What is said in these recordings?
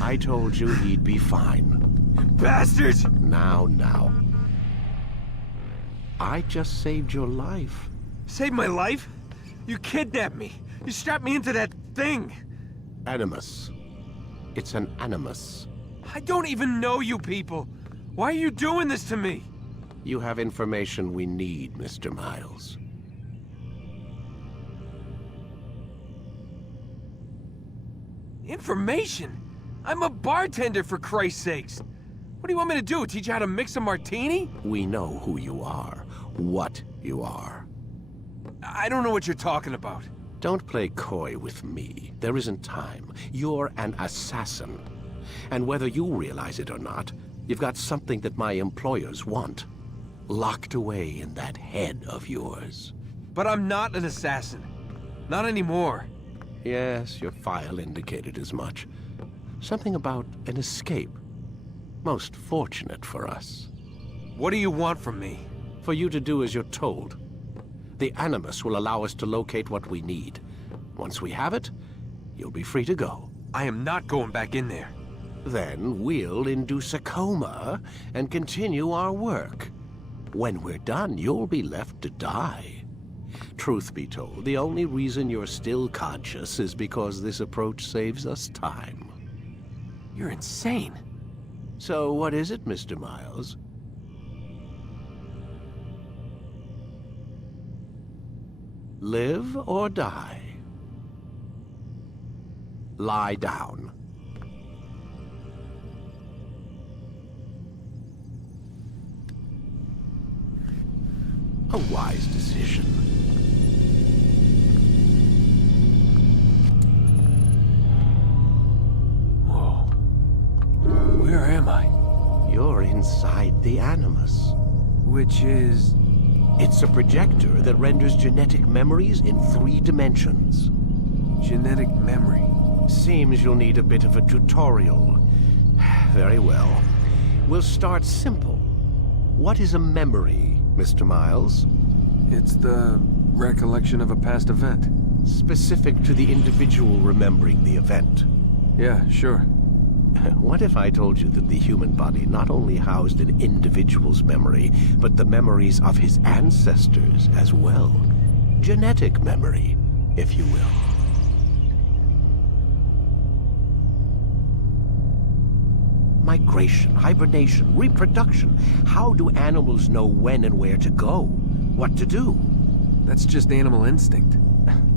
I told you he'd be fine. Bastards! Now. I just saved your life. Saved my life? You kidnapped me. You strapped me into that thing. Animus. It's an animus. I don't even know you people. Why are you doing this to me? You have information we need, Mr. Miles. Information? I'm a bartender, for Christ's sakes. What do you want me to do? Teach you how to mix a martini? We know who you are, what you are. I don't know what you're talking about. Don't play coy with me. There isn't time. You're an assassin. And whether you realize it or not, you've got something that my employers want. Locked away in that head of yours. But I'm not an assassin. Not anymore. Yes, your file indicated as much. Something about an escape. Most fortunate for us. What do you want from me? For you to do as you're told. The Animus will allow us to locate what we need. Once we have it, you'll be free to go. I am not going back in there. Then we'll induce a coma and continue our work. When we're done, you'll be left to die. Truth be told, the only reason you're still conscious is because this approach saves us time. You're insane. So what is it, Mr. Miles? Live or die? Lie down. A wise decision. Whoa. Where am I? You're inside the Animus. Which is... It's a projector that renders genetic memories in 3 dimensions. genetic memory. Seems you'll need a bit of a tutorial. Very well. We'll start simple. What is a memory, Mr. Miles? It's the recollection of a past event. Specific to the individual remembering the event. Yeah, sure. What if I told you that the human body not only housed an individual's memory, but the memories of his ancestors as well? Genetic memory, if you will. Migration, hibernation, reproduction. How do animals know when and where to go? What to do? That's just animal instinct.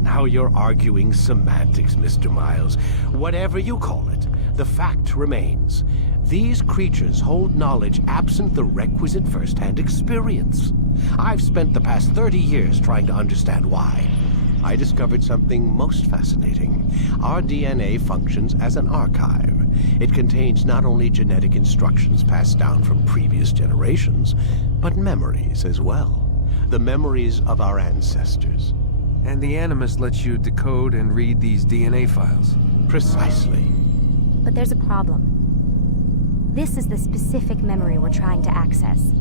Now you're arguing semantics, Mr. Miles. Whatever you call it, the fact remains. These creatures hold knowledge absent the requisite first-hand experience. I've spent the past 30 years trying to understand why. I discovered something most fascinating. Our DNA functions as an archive. It contains not only genetic instructions passed down from previous generations, but memories as well. The memories of our ancestors. And the Animus lets you decode and read these DNA files. Precisely. But there's a problem. This is the specific memory we're trying to access.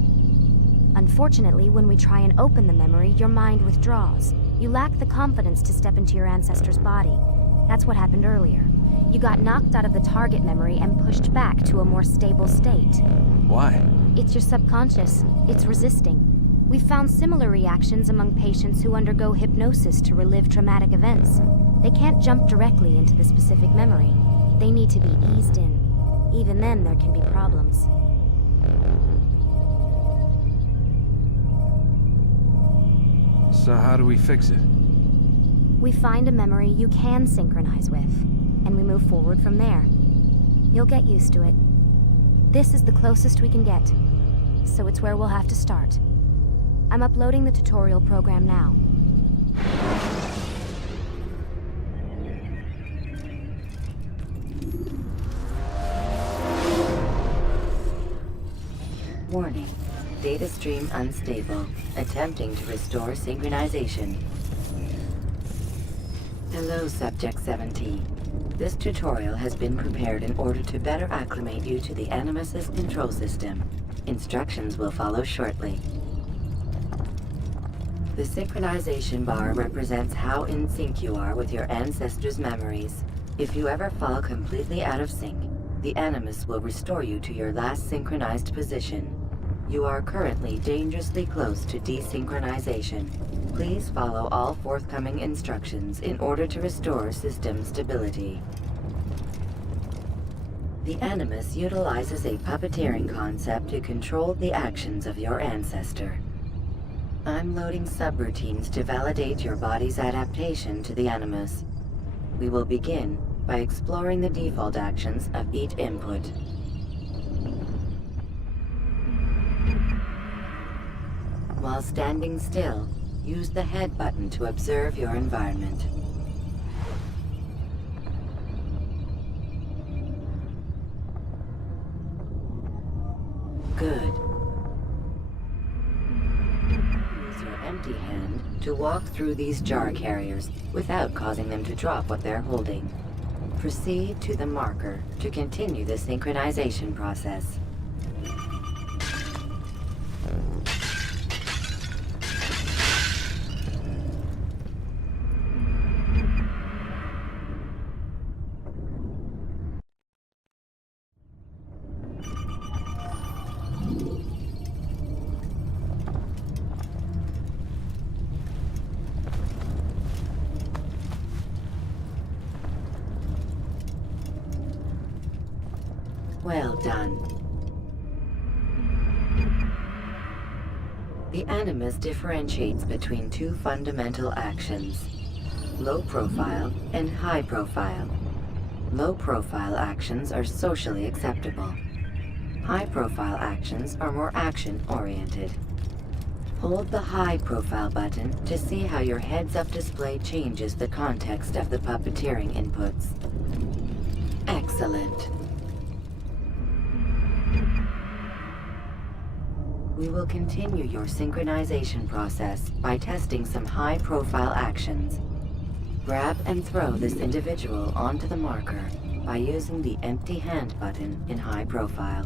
Unfortunately, when we try and open the memory, your mind withdraws. You lack the confidence to step into your ancestor's body. That's what happened earlier. You got knocked out of the target memory and pushed back to a more stable state. Why? It's your subconscious. It's resisting. We've found similar reactions among patients who undergo hypnosis to relive traumatic events. They can't jump directly into the specific memory. They need to be eased in. Even then, there can be problems. So how do we fix it? We find a memory you can synchronize with, and we move forward from there. You'll get used to it. This is the closest we can get, so it's where we'll have to start. I'm uploading the tutorial program now. Warning. Data stream unstable. Attempting to restore synchronization. Hello, Subject 17. This tutorial has been prepared in order to better acclimate you to the Animus's control system. Instructions will follow shortly. The synchronization bar represents how in sync you are with your ancestors' memories. If you ever fall completely out of sync, the Animus will restore you to your last synchronized position. You are currently dangerously close to desynchronization. Please follow all forthcoming instructions in order to restore system stability. The Animus utilizes a puppeteering concept to control the actions of your ancestor. I'm loading subroutines to validate your body's adaptation to the Animus. We will begin by exploring the default actions of each input. While standing still, use the head button to observe your environment. Good. Use your empty hand to walk through these jar carriers without causing them to drop what they're holding. Proceed to the marker to continue the synchronization process. Well done. The Animus differentiates between two fundamental actions: low profile and high profile. Low profile actions are socially acceptable. High profile actions are more action-oriented. Hold the high profile button to see how your heads-up display changes the context of the puppeteering inputs. Excellent. We will continue your synchronization process by testing some high-profile actions. Grab and throw this individual onto the marker by using the empty hand button in high profile.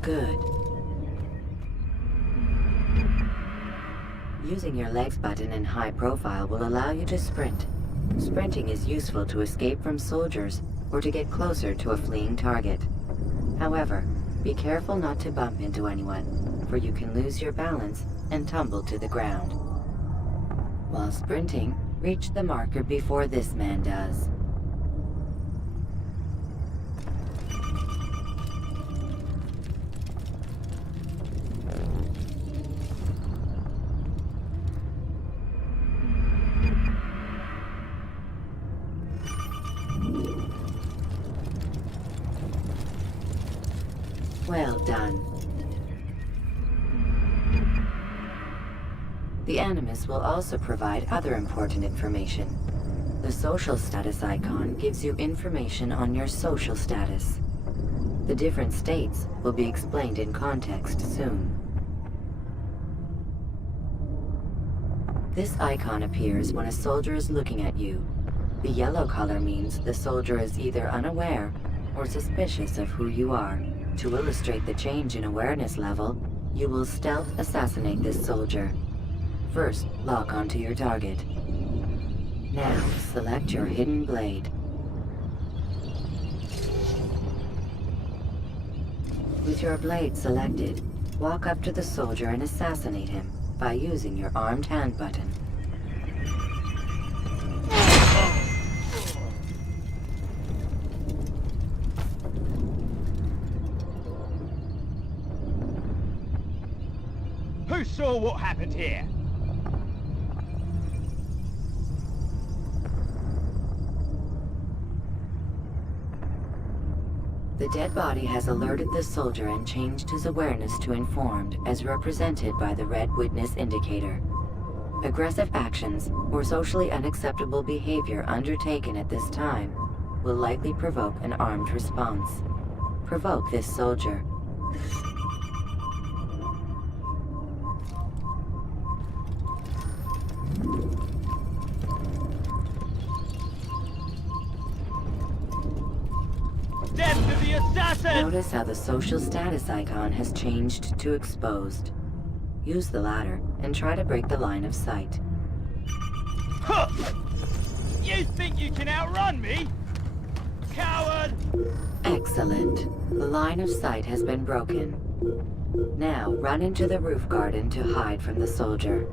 Good. Using your legs button in high profile will allow you to sprint. Sprinting is useful to escape from soldiers or to get closer to a fleeing target. However, be careful not to bump into anyone, for you can lose your balance and tumble to the ground. While sprinting, reach the marker before this man does. Well done. The Animus will also provide other important information. The social status icon gives you information on your social status. The different states will be explained in context soon. This icon appears when a soldier is looking at you. The yellow color means the soldier is either unaware or suspicious of who you are. To illustrate the change in awareness level, you will stealth assassinate this soldier. First, lock onto your target. Now, select your hidden blade. With your blade selected, walk up to the soldier and assassinate him by using your armed hand button. Who saw what happened here? The dead body has alerted the soldier and changed his awareness to informed, as represented by the red witness indicator. Aggressive actions or socially unacceptable behavior undertaken at this time will likely provoke an armed response. Provoke this soldier. Death to the assassin! Notice how the social status icon has changed to exposed. Use the ladder and try to break the line of sight. Huh! You think you can outrun me? Coward! Excellent. The line of sight has been broken. Now run into the roof garden to hide from the soldier.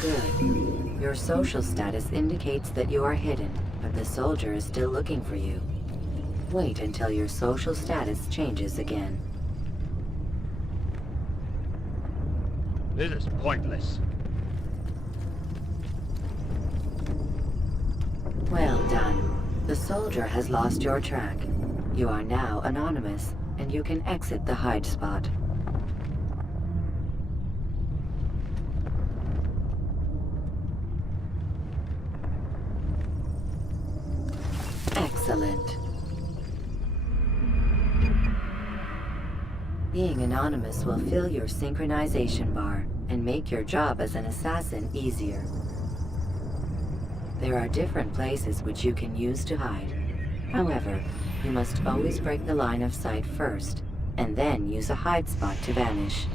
Good. Your social status indicates that you are hidden, but the soldier is still looking for you. Wait until your social status changes again. This is pointless. Well done. The soldier has lost your track. You are now anonymous, and you can exit the hide spot. Excellent. Being anonymous will fill your synchronization bar and make your job as an assassin easier. There are different places which you can use to hide. However, you must always break the line of sight first, and then use a hide spot to vanish.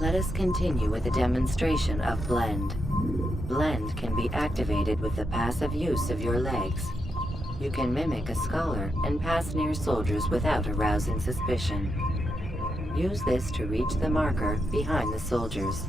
Let us continue with a demonstration of Blend. Blend can be activated with the passive use of your legs. You can mimic a scholar and pass near soldiers without arousing suspicion. Use this to reach the marker behind the soldiers.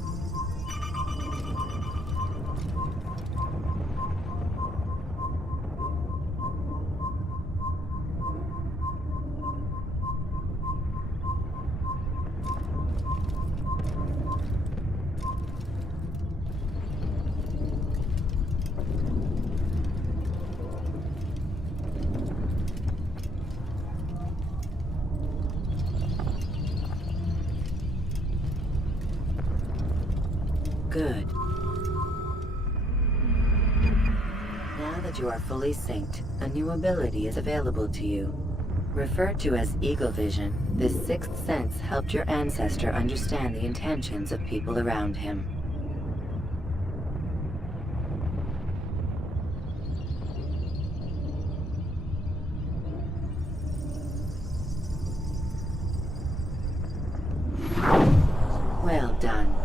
Good. Now that you are fully synced, a new ability is available to you. Referred to as Eagle Vision, this sixth sense helped your ancestor understand the intentions of people around him. Well done.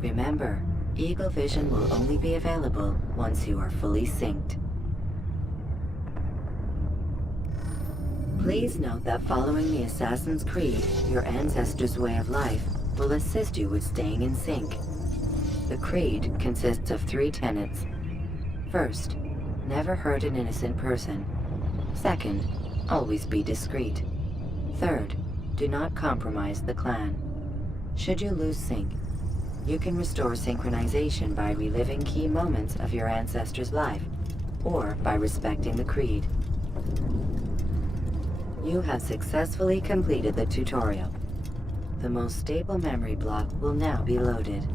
Remember, Eagle Vision will only be available once you are fully synced. Please note that following the Assassin's Creed, your ancestors' way of life, will assist you with staying in sync. The Creed consists of 3 tenets. First, never hurt an innocent person. Second, always be discreet. Third, do not compromise the clan. Should you lose sync, you can restore synchronization by reliving key moments of your ancestor's life, or by respecting the Creed. You have successfully completed the tutorial. The most stable memory block will now be loaded.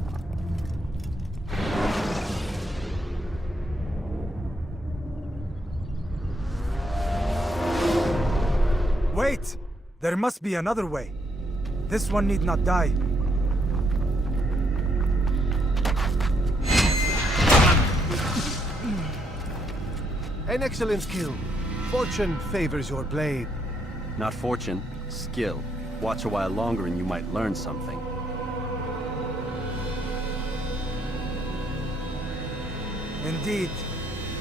Wait! There must be another way. This one need not die. An excellent skill. Fortune favors your blade. Not fortune, skill. Watch a while longer and you might learn something. Indeed.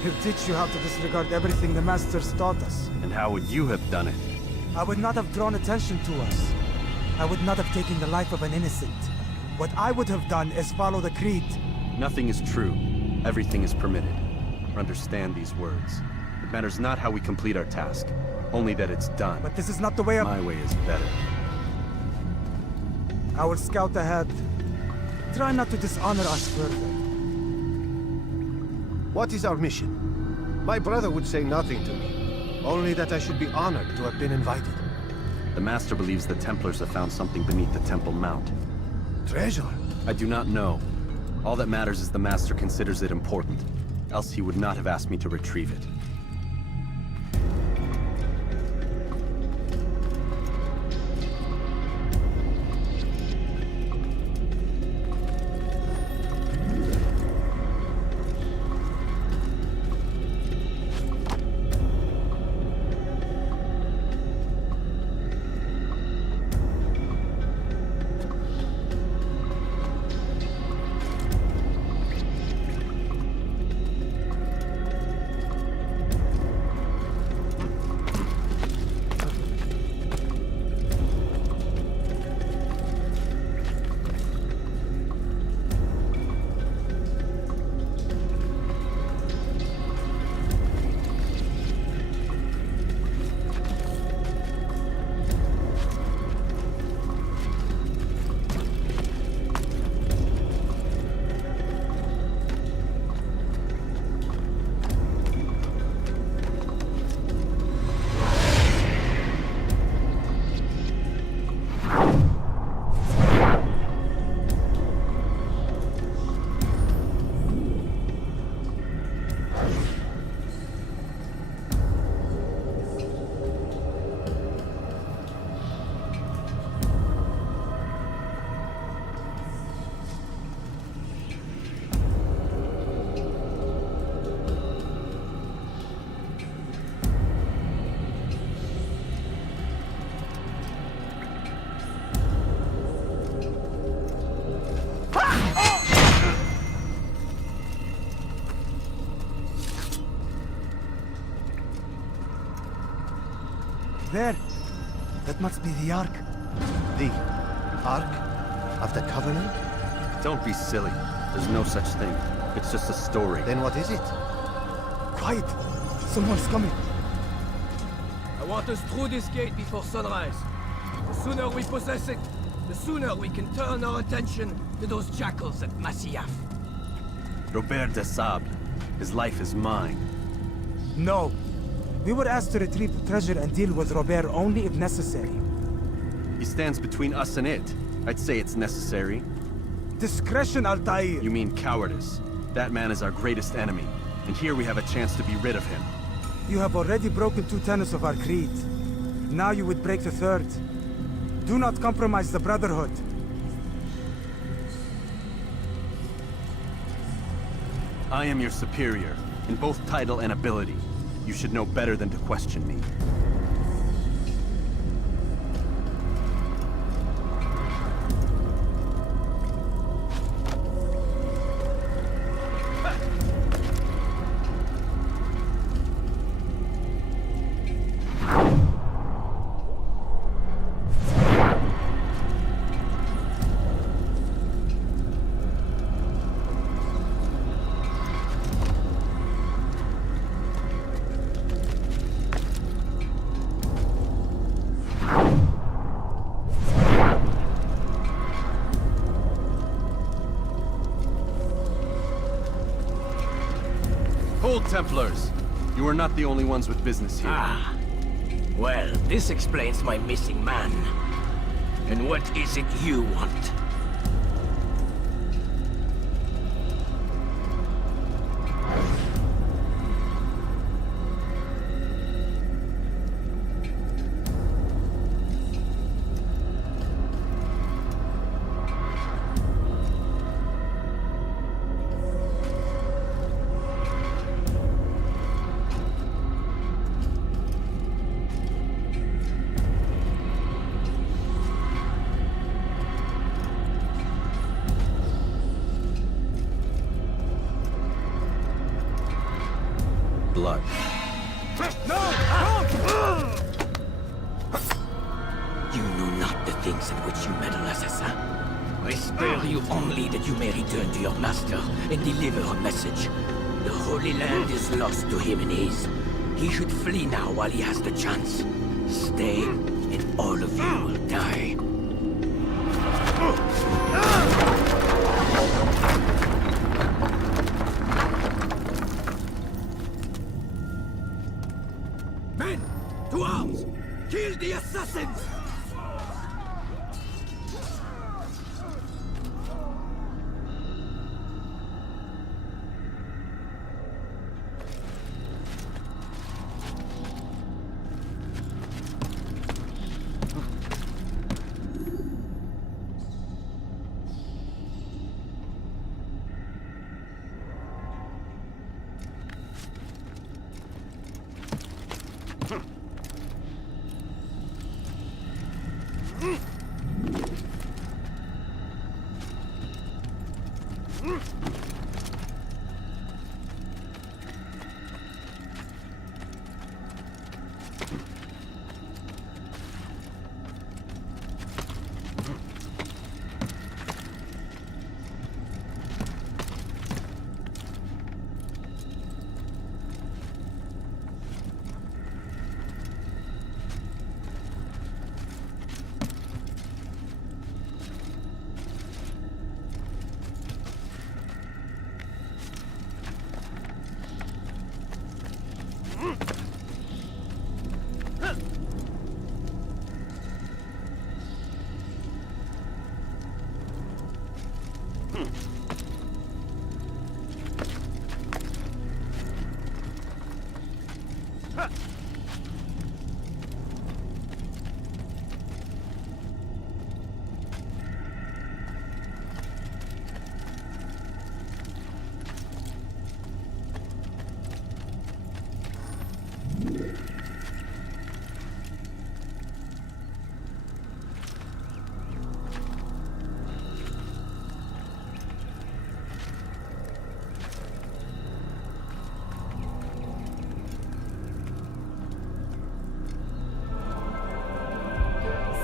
He'll teach you how to disregard everything the Masters taught us. And how would you have done it? I would not have drawn attention to us. I would not have taken the life of an innocent. What I would have done is follow the creed. Nothing is true. Everything is permitted. Understand these words. It matters not how we complete our task, only that it's done. But this is not the way of... My way is better. I will scout ahead. Try not to dishonor us further. What is our mission? My brother would say nothing to me. Only that I should be honored to have been invited. The Master believes the Templars have found something beneath the Temple Mount. Treasure? I do not know. All that matters is the Master considers it important. Else he would not have asked me to retrieve it. There. That must be the Ark. The Ark of the Covenant? Don't be silly. There's no such thing. It's just a story. Then what is it? Quiet. Someone's coming. I want us through this gate before sunrise. The sooner we possess it, the sooner we can turn our attention to those jackals at Masyaf. Robert de Sable. His life is mine. No. We were asked to retrieve the treasure and deal with Robert only if necessary. He stands between us and it. I'd say it's necessary. Discretion, Altair! You mean cowardice. That man is our greatest enemy, and here we have a chance to be rid of him. You have already broken 2 tenets of our creed. Now you would break the 3rd. Do not compromise the Brotherhood. I am your superior, in both title and ability. You should know better than to question me. Hold, Templars! You are not the only ones with business here. Ah. Well, this explains my missing man. And what is it you want? blood. You know not the things in which you meddle, assassin. I spare you only that you may return to your master and deliver a message. The Holy Land is lost to him and his. He should flee now while he has the chance. Stay, and all of you will die. Men, to arms! Kill the assassins!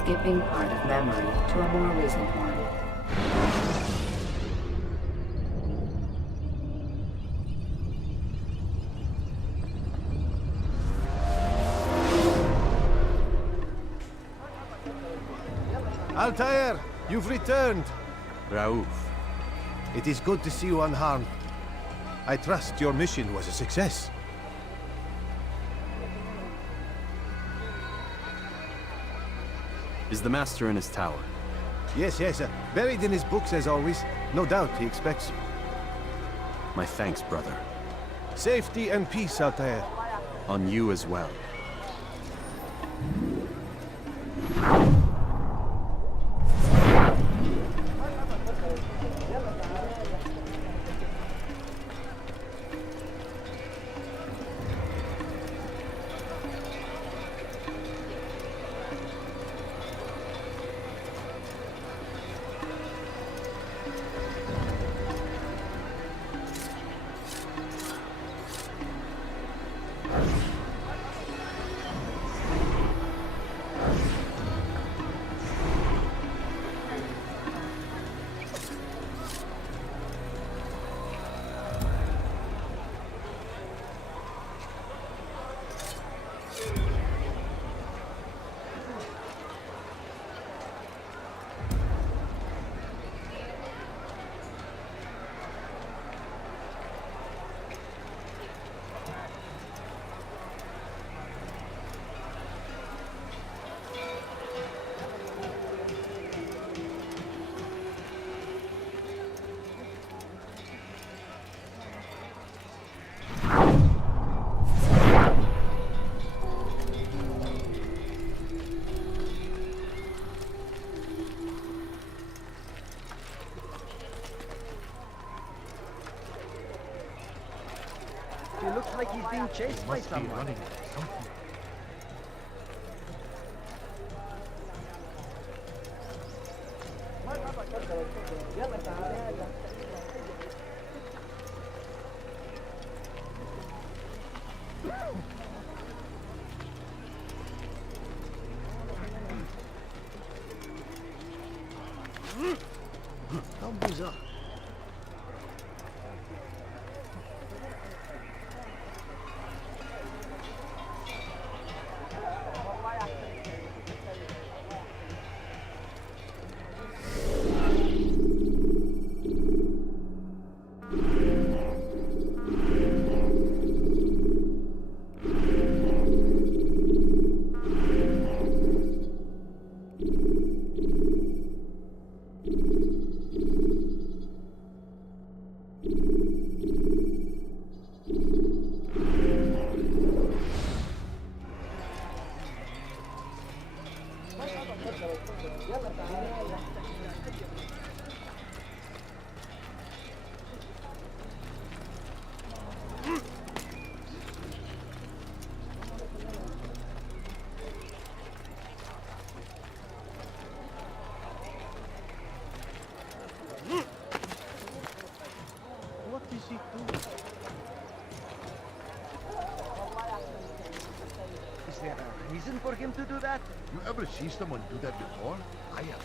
Skipping part of memory to a more recent one. Altair, you've returned. Raouf. It is good to see you unharmed. I trust your mission was a success. Is the Master in his tower? Yes, buried in his books as always. No doubt he expects you. My thanks, brother. Safety and peace, Altair. On you as well. He looks like he's being chased by someone. How bizarre. What is he doing? Is there a reason for him to do that? You ever see someone do that before? I have.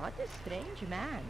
What a strange man.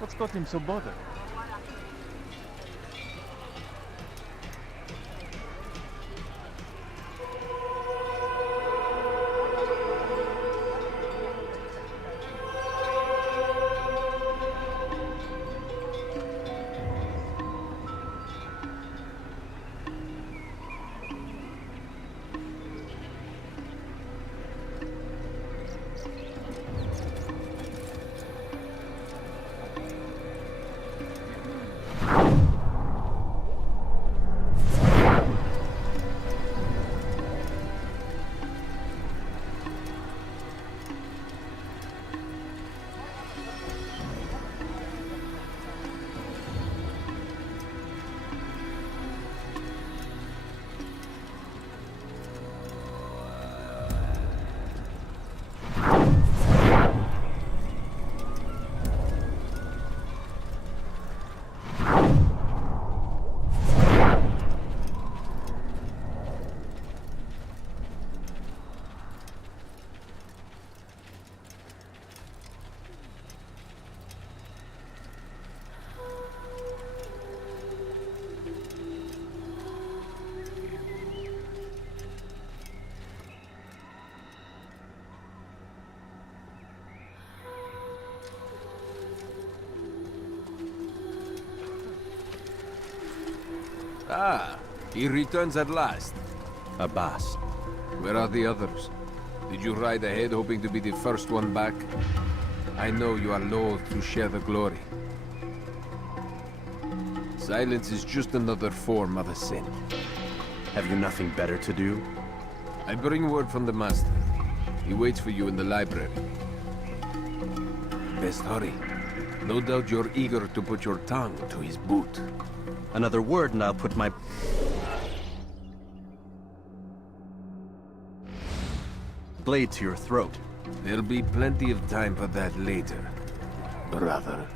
What's got him so bothered? Ah, he returns at last. Abbas. Where are the others? Did you ride ahead hoping to be the first one back? I know you are loath to share the glory. Silence is just another form of a sin. Have you nothing better to do? I bring word from the Master. He waits for you in the library. Best hurry. No doubt you're eager to put your tongue to his boot. Another word and I'll put my... blade to your throat. There'll be plenty of time for that later, brother.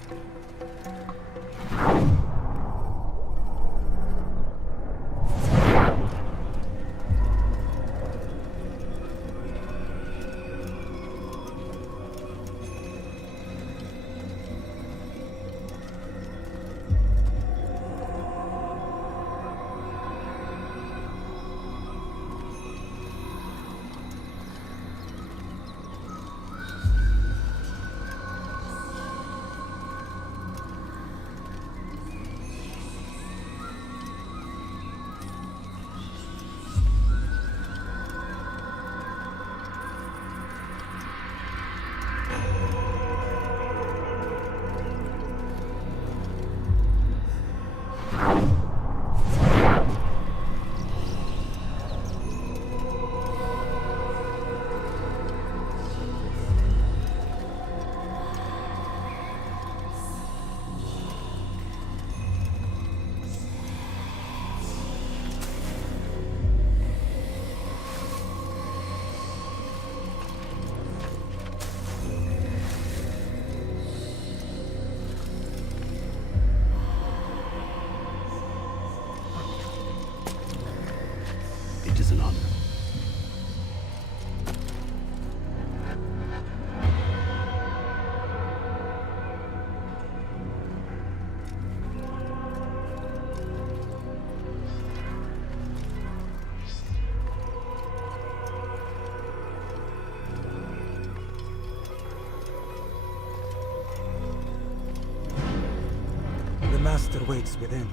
It is an honor. The Master waits within.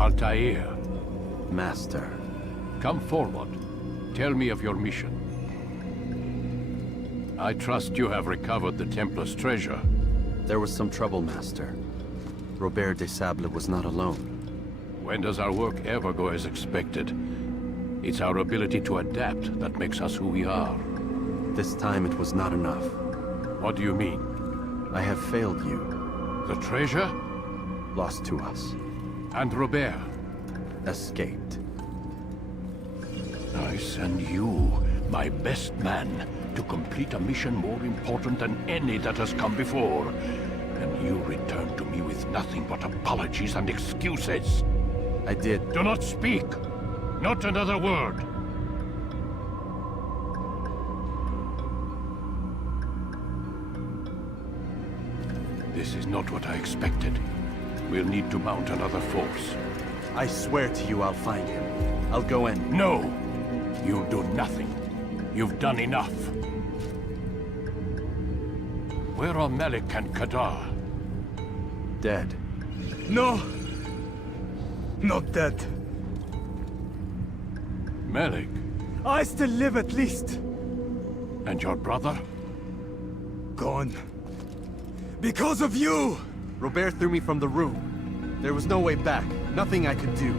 Altair, Master. come forward. Tell me of your mission. I trust you have recovered the Templar's treasure. There was some trouble, Master. Robert de Sable was not alone. When does our work ever go as expected? It's our ability to adapt that makes us who we are. This time it was not enough. What do you mean? I have failed you. The treasure? Lost to us. And Robert? Escaped. I send you, my best man, to complete a mission more important than any that has come before. And you return to me with nothing but apologies and excuses. I did. Do not speak! Not another word! This is not what I expected. We'll need to mount another force. I swear to you I'll find him. I'll go in. No! You'll do nothing. You've done enough. Where are Melik and Kadar? Dead. No! Not dead. Melik? I still live at least. And your brother? Gone. Because of you! Robert threw me from the room. There was no way back. Nothing I could do.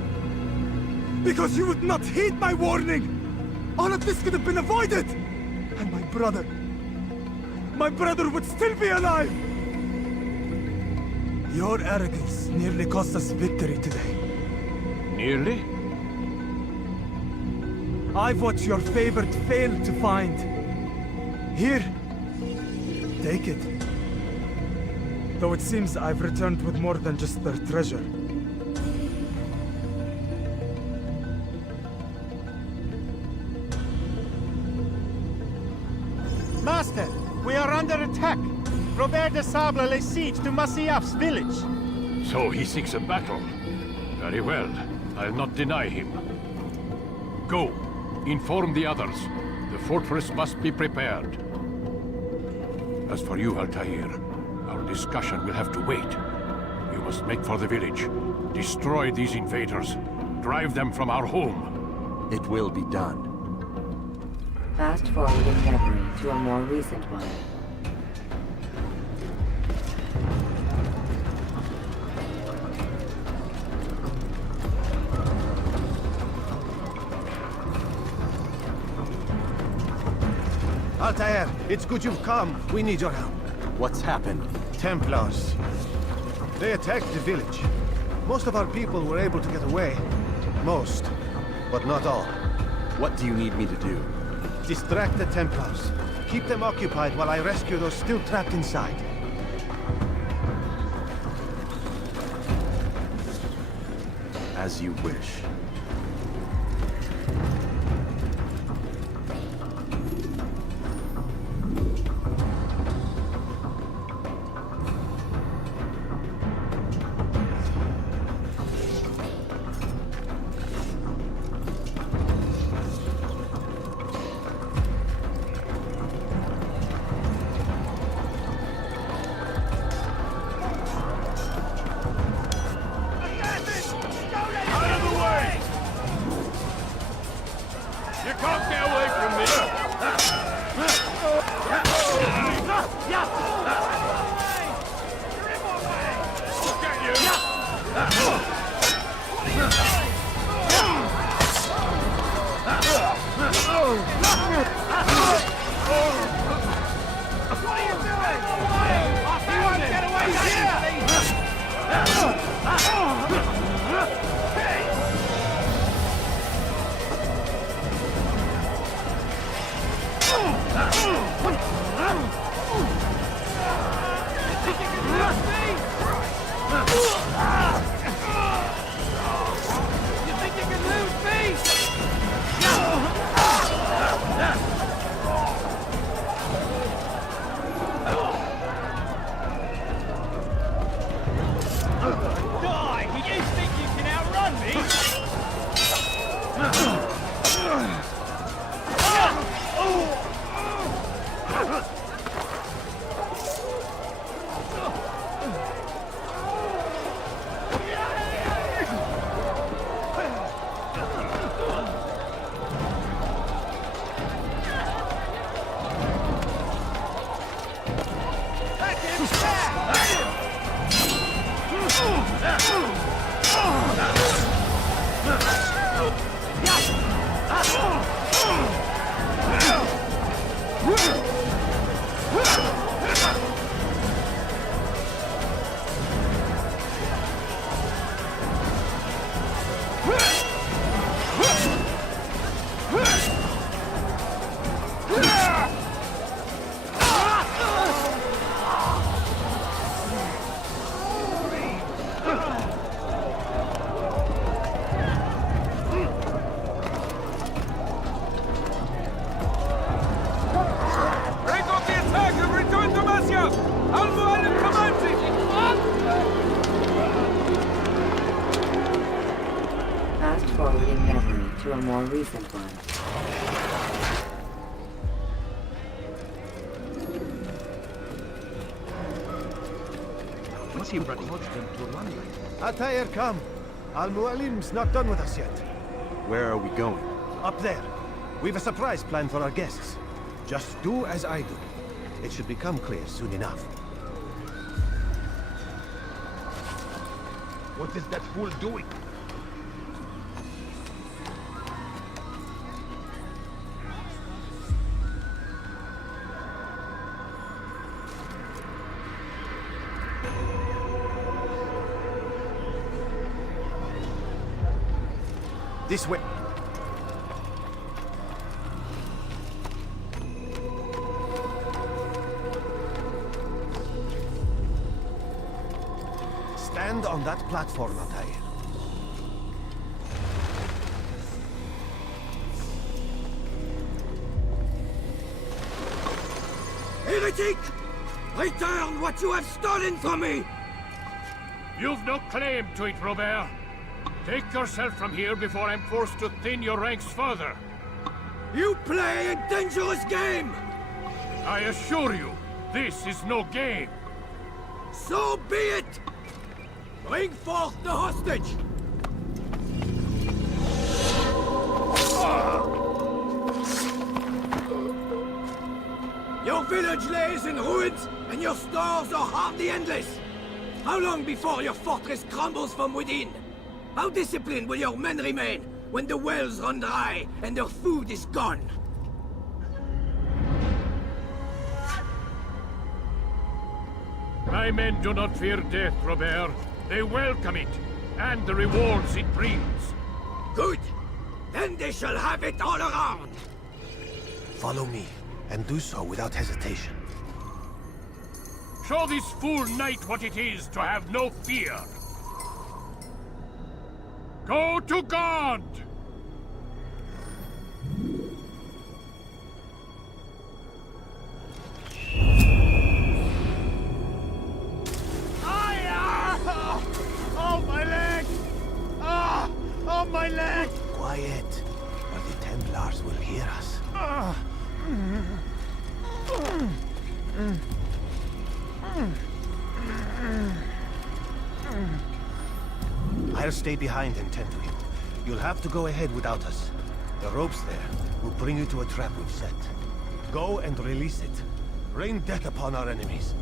Because you would not heed my warning! All of this could have been avoided! And my brother would still be alive! Your arrogance nearly cost us victory today. Nearly? I've watched your favorite fail to find. Here, take it. Though it seems I've returned with more than just their treasure. Master, we are under attack. Robert de Sable lays siege to Masyaf's village. So he seeks a battle. Very well. I'll not deny him. Go. Inform the others. The fortress must be prepared. As for you, Altair, our discussion will have to wait. We must make for the village. Destroy these invaders. Drive them from our home. It will be done. Fast-forwarding memory to a more recent one. Altair, it's good you've come. We need your help. What's happened? Templars. They attacked the village. Most of our people were able to get away. Most, but not all. What do you need me to do? Distract the Templars. Keep them occupied while I rescue those still trapped inside. As you wish. Fast-forwarding memory to a more recent one. What's he running? Altair, come. Al-Mualim's not done with us yet. Where are we going? Up there. We've a surprise plan for our guests. Just do as I do. It should become clear soon enough. What is that fool doing? This way. Stand on that platform, Altair. Heretic! Return what you have stolen from me! You've no claim to it, Robert. Take yourself from here before I'm forced to thin your ranks further. You play a dangerous game! I assure you, this is no game. So be it! Bring forth the hostage! Your village lays in ruins, and your stores are hardly endless. How long before your fortress crumbles from within? How disciplined will your men remain when the wells run dry and their food is gone? My men do not fear death, Robert. They welcome it, and the rewards it brings. Good! Then they shall have it all around! Follow me, and do so without hesitation. Show this fool knight what it is to have no fear. Go to God! Oh, my leg! Ah! Oh, my leg! Quiet, or the Templars will hear us. I'll stay behind and tend to him. You'll have to go ahead without us. The ropes there will bring you to a trap we've set. Go and release it. Rain death upon our enemies.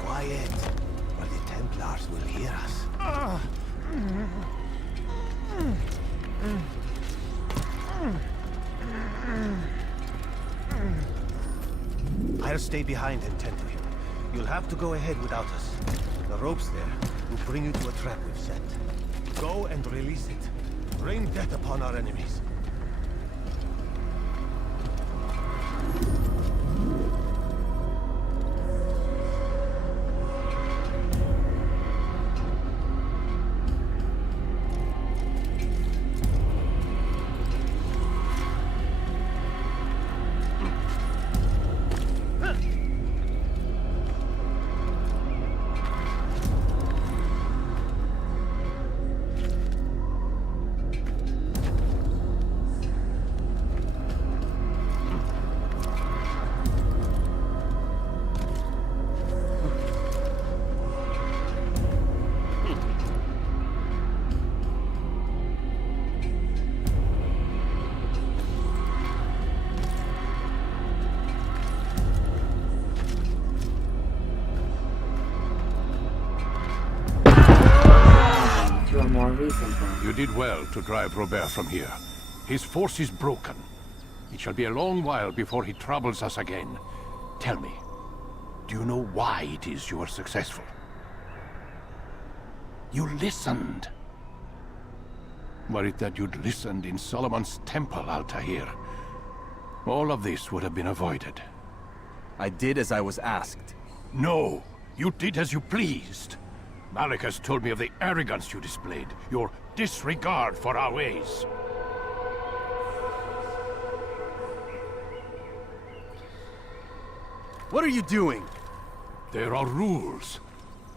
Quiet, or the Templars will hear us. I'll stay behind and tend to him. You'll have to go ahead without us. The ropes there will bring you to a trap we've set. Go and release it. Rain death upon our enemies. Very simple. You did well to drive Robert from here. His force is broken. It shall be a long while before he troubles us again. Tell me, do you know why it is you are successful? You listened. Were it that you'd listened in Solomon's temple, Altair, all of this would have been avoided. I did as I was asked. No, you did as you pleased. Malik has told me of the arrogance you displayed, your disregard for our ways. What are you doing? There are rules.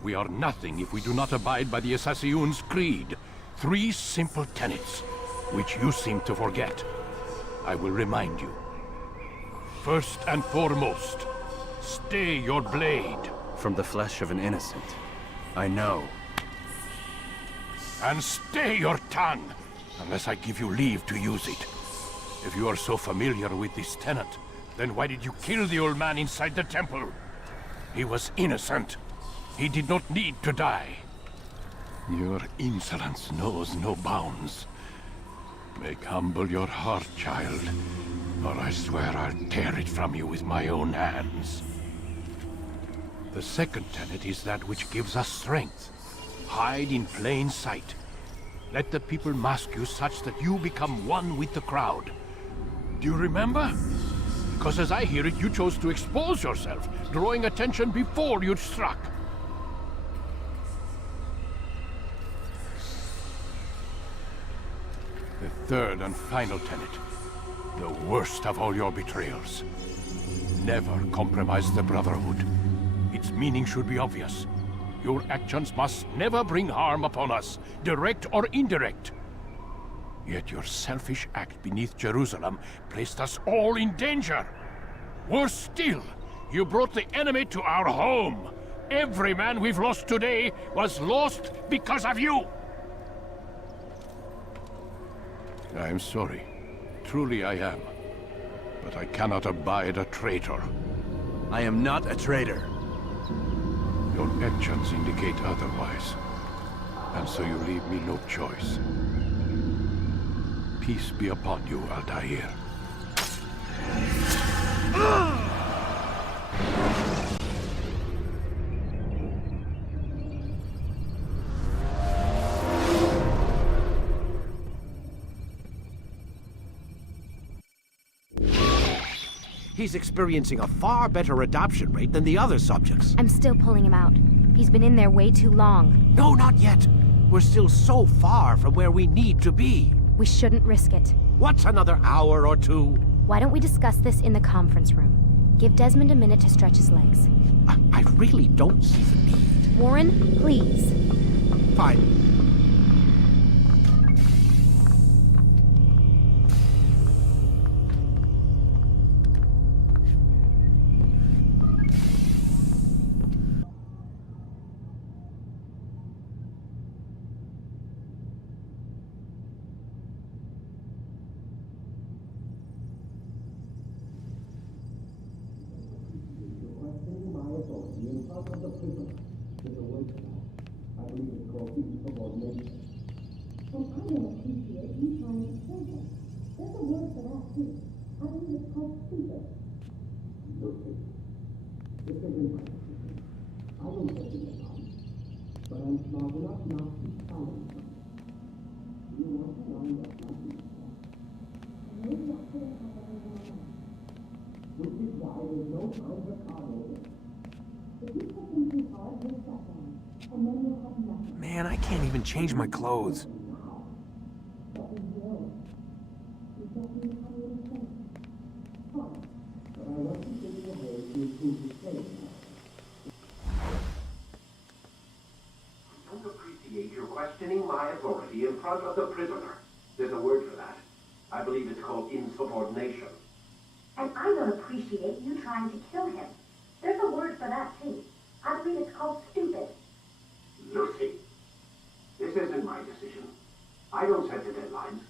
We are nothing if we do not abide by the Assassin's creed. 3 simple tenets, which you seem to forget. I will remind you. First and foremost, stay your blade. From the flesh of an innocent. I know. And stay your tongue, unless I give you leave to use it. If you are so familiar with this tenet, then why did you kill the old man inside the temple? He was innocent. He did not need to die. Your insolence knows no bounds. Make humble your heart, child, or I swear I'll tear it from you with my own hands. The second tenet is that which gives us strength. Hide in plain sight. Let the people mask you such that you become one with the crowd. Do you remember? Because as I hear it, you chose to expose yourself, drawing attention before you'd struck. The third and final tenet. The worst of all your betrayals. Never compromise the Brotherhood. Its meaning should be obvious. Your actions must never bring harm upon us, direct or indirect. Yet your selfish act beneath Jerusalem placed us all in danger. Worse still, you brought the enemy to our home. Every man we've lost today was lost because of you. I am sorry. Truly I am. But I cannot abide a traitor. I am not a traitor. Your actions indicate otherwise. And so you leave me no choice. Peace be upon you, Altair. He's experiencing a far better adoption rate than the other subjects. I'm still pulling him out. He's been in there way too long. No, not yet. We're still so far from where we need to be. We shouldn't risk it. What's another hour or two? Why don't we discuss this in the conference room? Give Desmond a minute to stretch his legs. I really don't see the need. Warren, please. Fine. Man, I can't even change my clothes. I don't appreciate you questioning my authority in front of the prisoner. There's a word for that. I believe it's called insubordination. And I don't appreciate you trying to kill him. There's a word for that, too. I believe it's called stupid. Lucy, this isn't my decision. I don't set the deadlines.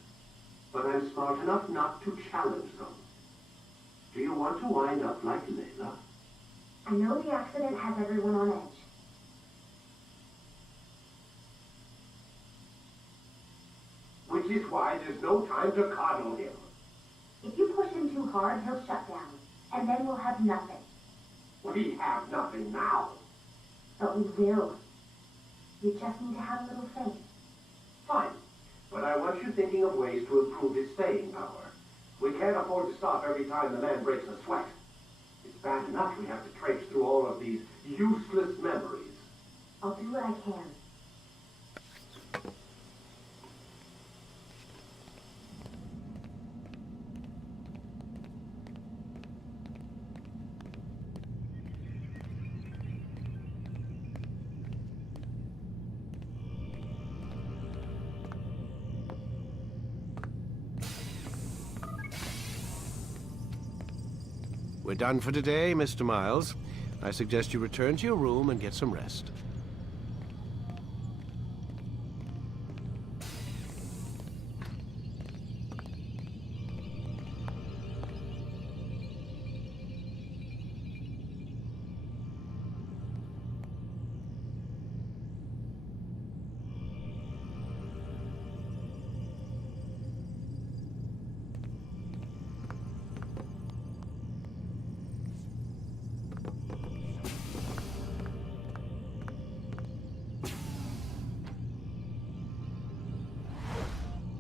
But I'm smart enough not to challenge them. Do you want to wind up like Layla? I know the accident has everyone on edge. is why there's no time to coddle him. If you push him too hard, he'll shut down. And then we'll have nothing. We have nothing now. But we will. You just need to have a little faith. Fine. But I want you thinking of ways to improve his staying power. We can't afford to stop every time the man breaks a sweat. It's bad enough we have to traipse through all of these useless memories. I'll do what I can. We're done for today, Mr. Miles. I suggest you return to your room and get some rest.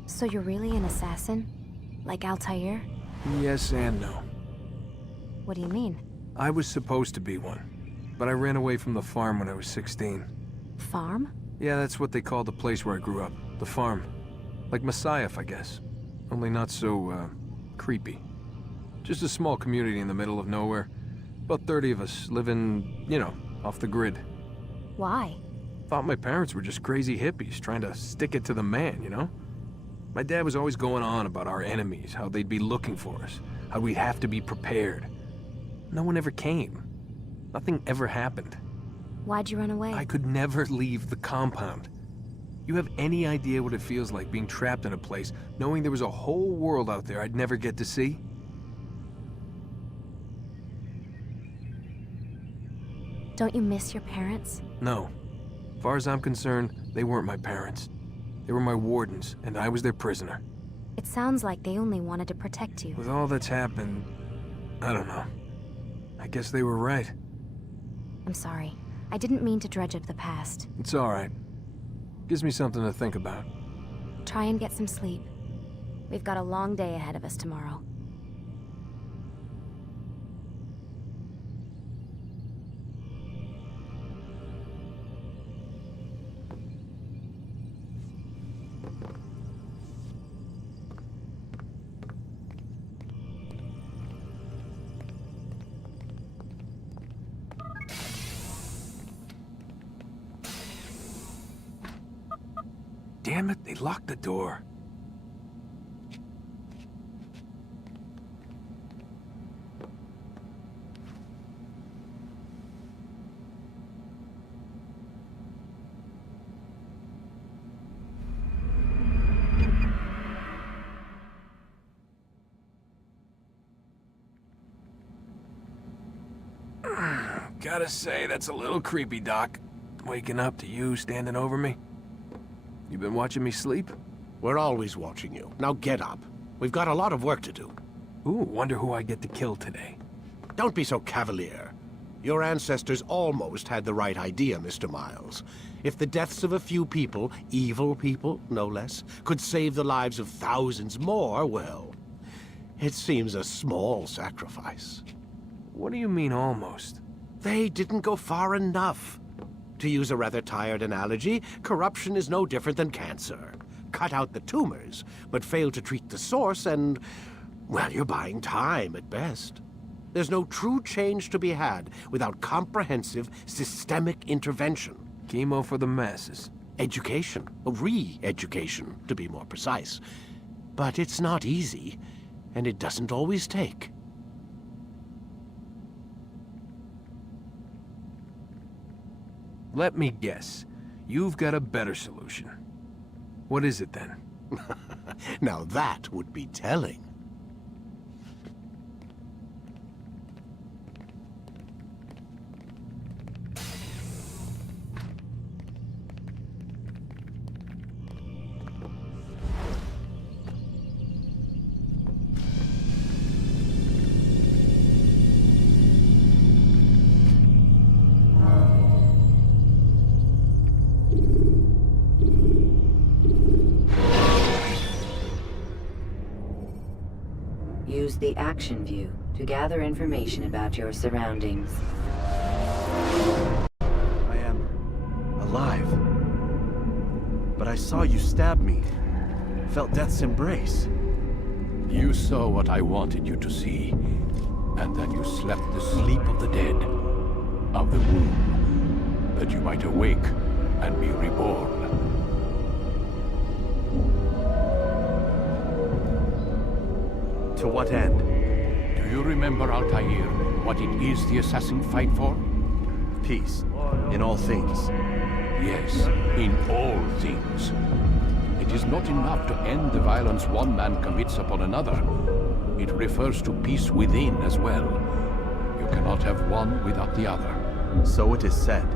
So you're really an assassin? Like Altair? Yes and no. What do you mean? I was supposed to be one, but I ran away from the farm when I was 16. Farm? Yeah, that's what they called the place where I grew up. The farm. Like Messiah, I guess. Only not so, creepy. Just a small community in the middle of nowhere. About 30 of us, living, you know, off the grid. Why? Thought my parents were just crazy hippies trying to stick it to the man, you know? My dad was always going on about our enemies, how they'd be looking for us, how we'd have to be prepared. No one ever came. Nothing ever happened. Why'd you run away? I could never leave the compound. You have any idea what it feels like being trapped in a place, knowing there was a whole world out there I'd never get to see? Don't you miss your parents? No. As far as I'm concerned, they weren't my parents. They were my wardens, and I was their prisoner. It sounds like they only wanted to protect you. With all that's happened, I don't know. I guess they were right. I'm sorry. I didn't mean to dredge up the past. It's all right. Gives me something to think about. Try and get some sleep. We've got a long day ahead of us tomorrow. Damn it, they locked the door. Gotta say, that's a little creepy, Doc. Waking up to you standing over me. You been watching me sleep? We're always watching you. Now get up. We've got a lot of work to do. Ooh, wonder who I get to kill today. Don't be so cavalier. Your ancestors almost had the right idea, Mr. Miles. If the deaths of a few people, evil people, no less, could save the lives of thousands more, well, it seems a small sacrifice. What do you mean, almost? They didn't go far enough. To use a rather tired analogy, corruption is no different than cancer. Cut out the tumors, but fail to treat the source and, well, you're buying time at best. There's no true change to be had without comprehensive, systemic intervention. Chemo for the masses. Education, re-education, to be more precise. But it's not easy, and it doesn't always take. Let me guess. You've got a better solution. What is it, then? Now that would be telling. Use the action view to gather information about your surroundings. I am alive. But I saw you stab me. Felt death's embrace. You saw what I wanted you to see, and then you slept the sleep of the dead, of the womb, that you might awake and be reborn. To what end? Do you remember, Altair, what it is the assassin fight for? Peace. In all things. Yes, in all things. It is not enough to end the violence one man commits upon another. It refers to peace within as well. You cannot have one without the other. So it is said.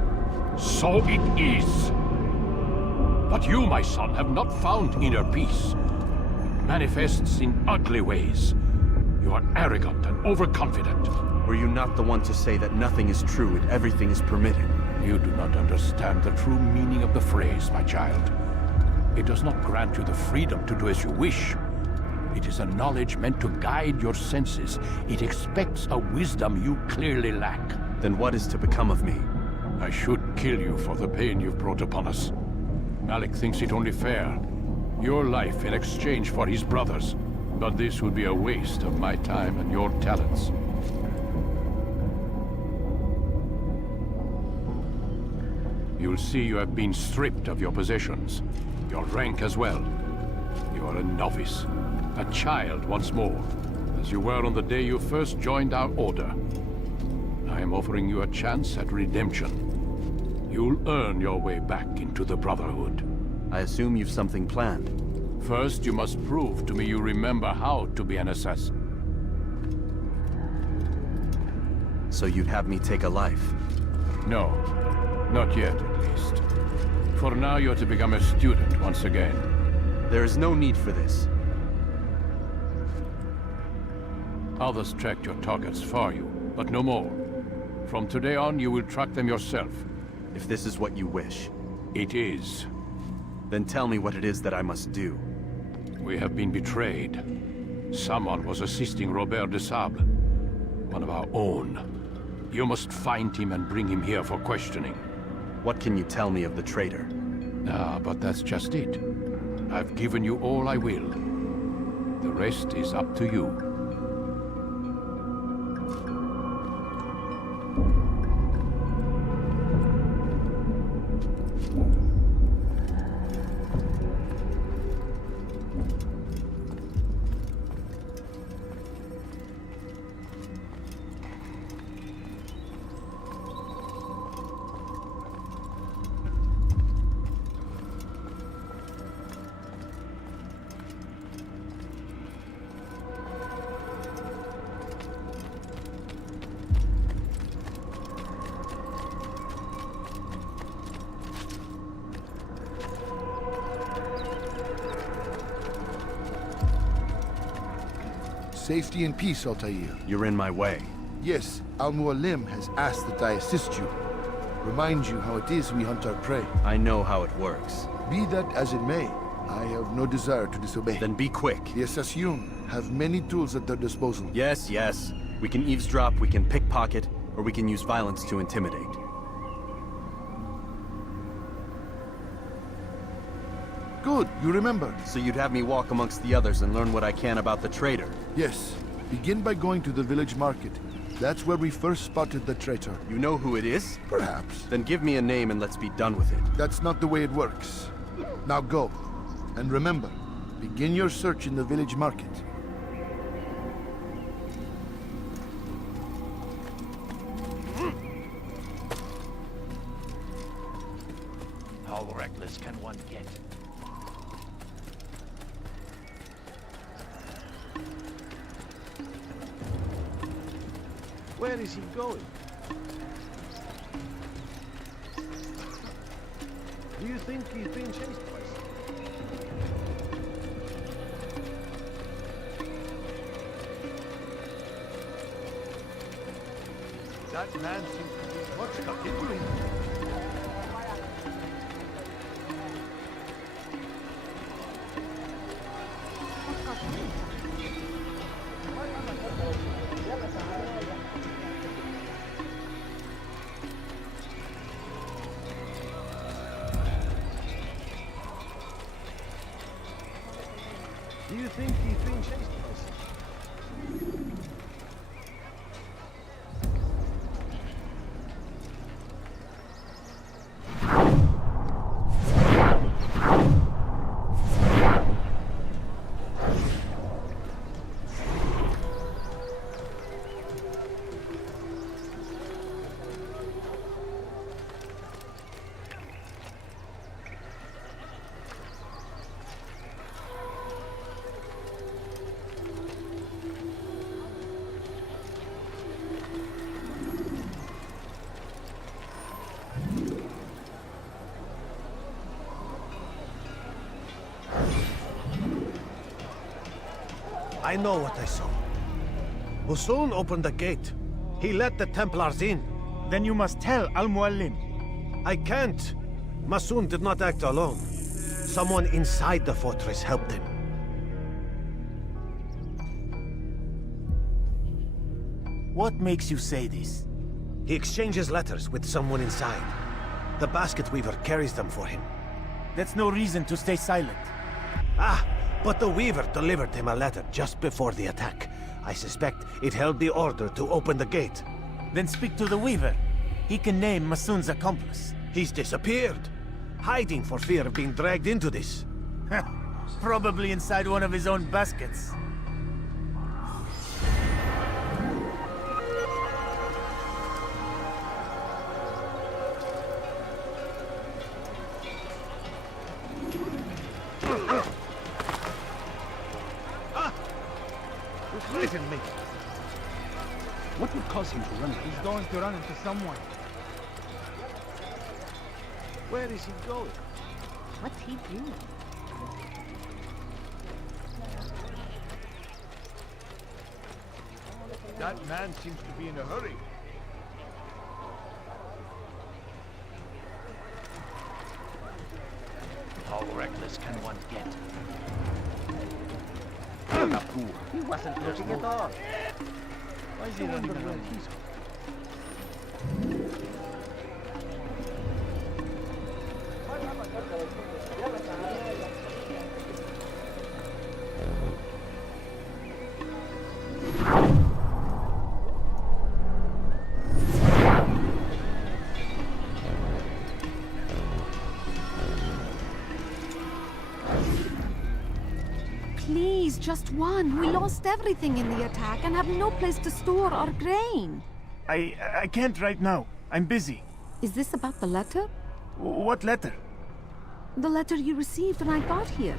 So it is! But you, my son, have not found inner peace. It manifests in ugly ways. You are arrogant and overconfident. Were you not the one to say that nothing is true and everything is permitted? You do not understand the true meaning of the phrase, my child. It does not grant you the freedom to do as you wish. It is a knowledge meant to guide your senses. It expects a wisdom you clearly lack. Then what is to become of me? I should kill you for the pain you've brought upon us. Malik thinks it only fair. Your life in exchange for his brother's. But this would be a waste of my time and your talents. You'll see you have been stripped of your possessions. Your rank as well. You are a novice. A child once more. As you were on the day you first joined our order. I am offering you a chance at redemption. You'll earn your way back into the Brotherhood. I assume you've something planned. First, you must prove to me you remember how to be an assassin. So you'd have me take a life? No. Not yet, at least. For now, you're to become a student once again. There is no need for this. Others tracked your targets for you, but no more. From today on, you will track them yourself. If this is what you wish. It is. Then tell me what it is that I must do. We have been betrayed. Someone was assisting Robert de Sable, one of our own. You must find him and bring him here for questioning. What can you tell me of the traitor? Ah, but that's just it. I've given you all I will. The rest is up to you. Safety and peace, Altair. You're in my way. Yes, Al-Mualim has asked that I assist you. Remind you how it is we hunt our prey. I know how it works. Be that as it may, I have no desire to disobey. Then be quick. The Assassin have many tools at their disposal. Yes, yes. We can eavesdrop, we can pickpocket, or we can use violence to intimidate. Good, you remember. So you'd have me walk amongst the others and learn what I can about the traitor? Yes. Begin by going to the village market. That's where we first spotted the traitor. You know who it is? Perhaps. Then give me a name and let's be done with it. That's not the way it works. Now go. And remember, begin your search in the village market. How reckless can one get? Where is he going? Do you think he's being chased by someone? That man seems to be much stuck into him. I know what I saw. Musun opened the gate. He let the Templars in. Then you must tell Al-Mualim. I can't. Masun did not act alone. Someone inside the fortress helped him. What makes you say this? He exchanges letters with someone inside. The basket weaver carries them for him. That's no reason to stay silent. Ah, but the weaver delivered him a letter just before the attack. I suspect it held the order to open the gate. Then speak to the weaver. He can name Masun's accomplice. He's disappeared. Hiding for fear of being dragged into this. Probably inside one of his own baskets. Frightened me. What would cause him to run? He's going to run into someone. Where is he going? What's he doing? That man seems to be in a hurry. How reckless can one get? He wasn't looking at all. Why is he running around? Please, just one. We lost everything in the attack and have no place to store our grain. I can't right now. I'm busy. Is this about the letter? What letter? The letter you received when I got here.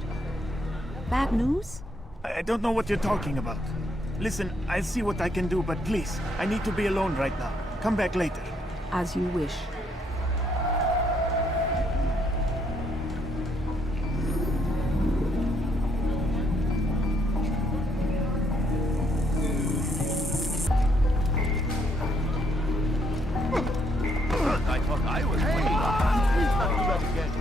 Bad news? I don't know what you're talking about. Listen, I'll see what I can do, but please, I need to be alone right now. Come back later. As you wish. I thought I was winning. Please not do that again.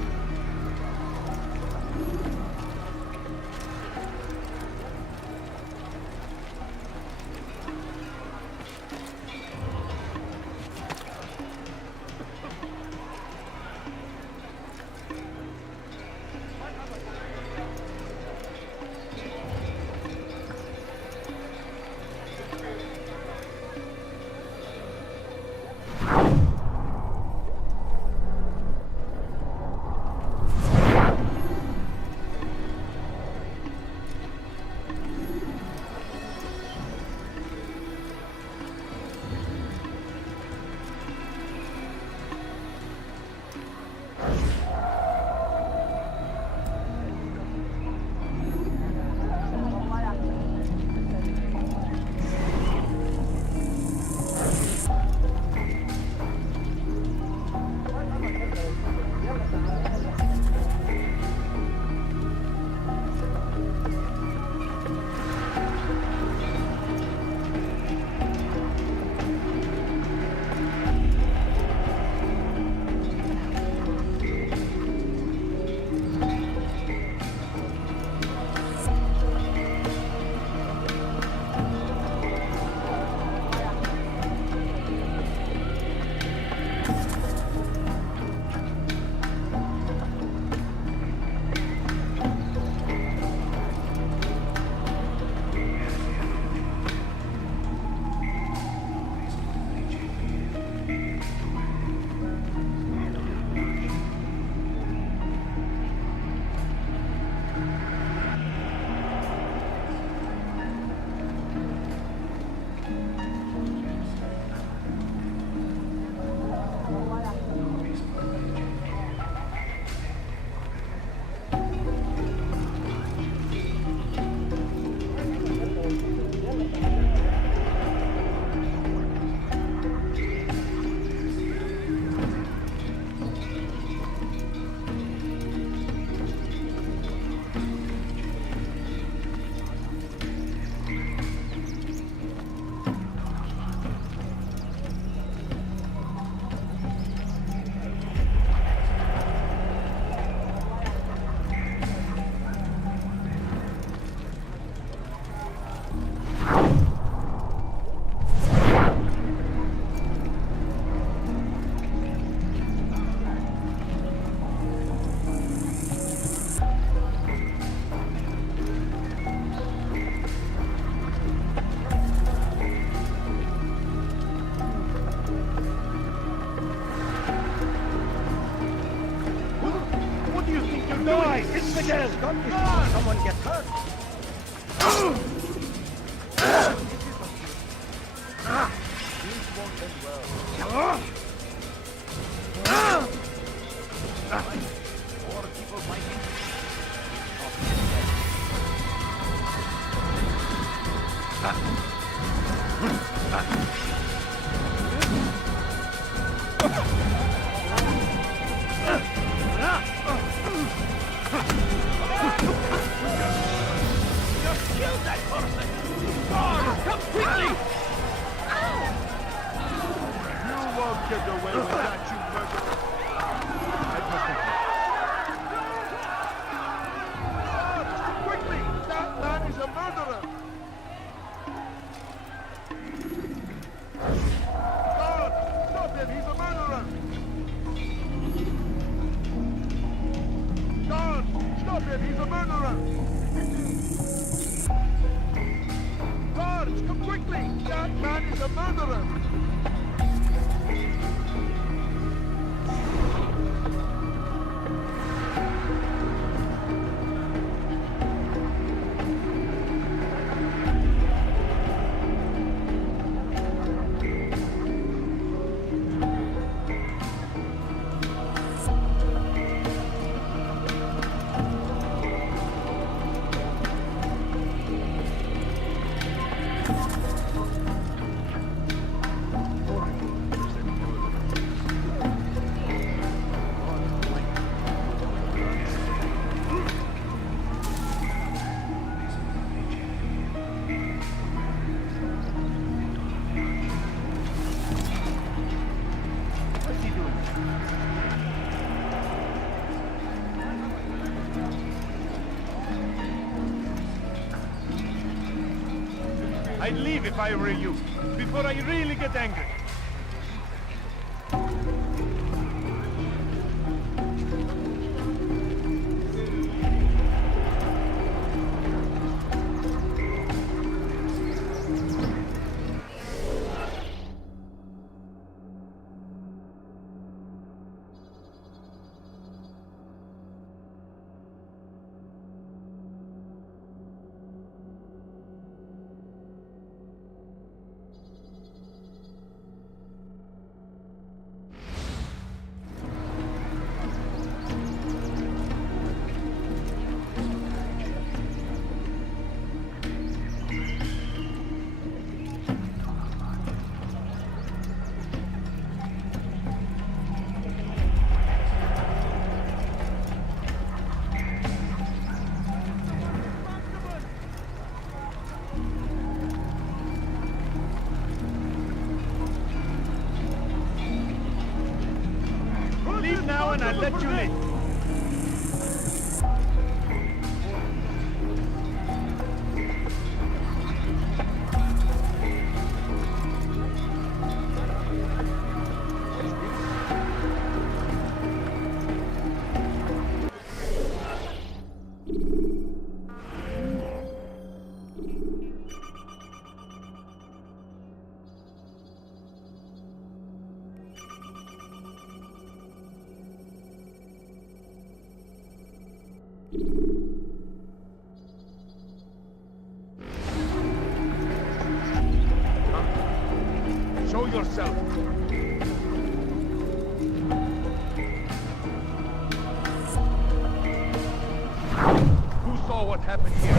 Jesus! God, before someone gets hurt! These won't end well. More people fighting. Just kill that person! Guard, come quickly! You won't get away with that, you murderer! Quickly! That man is a murderer! God! Stop him! He's a murderer! God! Stop him! He's a murderer! Guards, come quickly! That man is a murderer! I'd leave if I were you, before I really get angry. Now and I'll let you live. Show yourself. Who saw what happened here?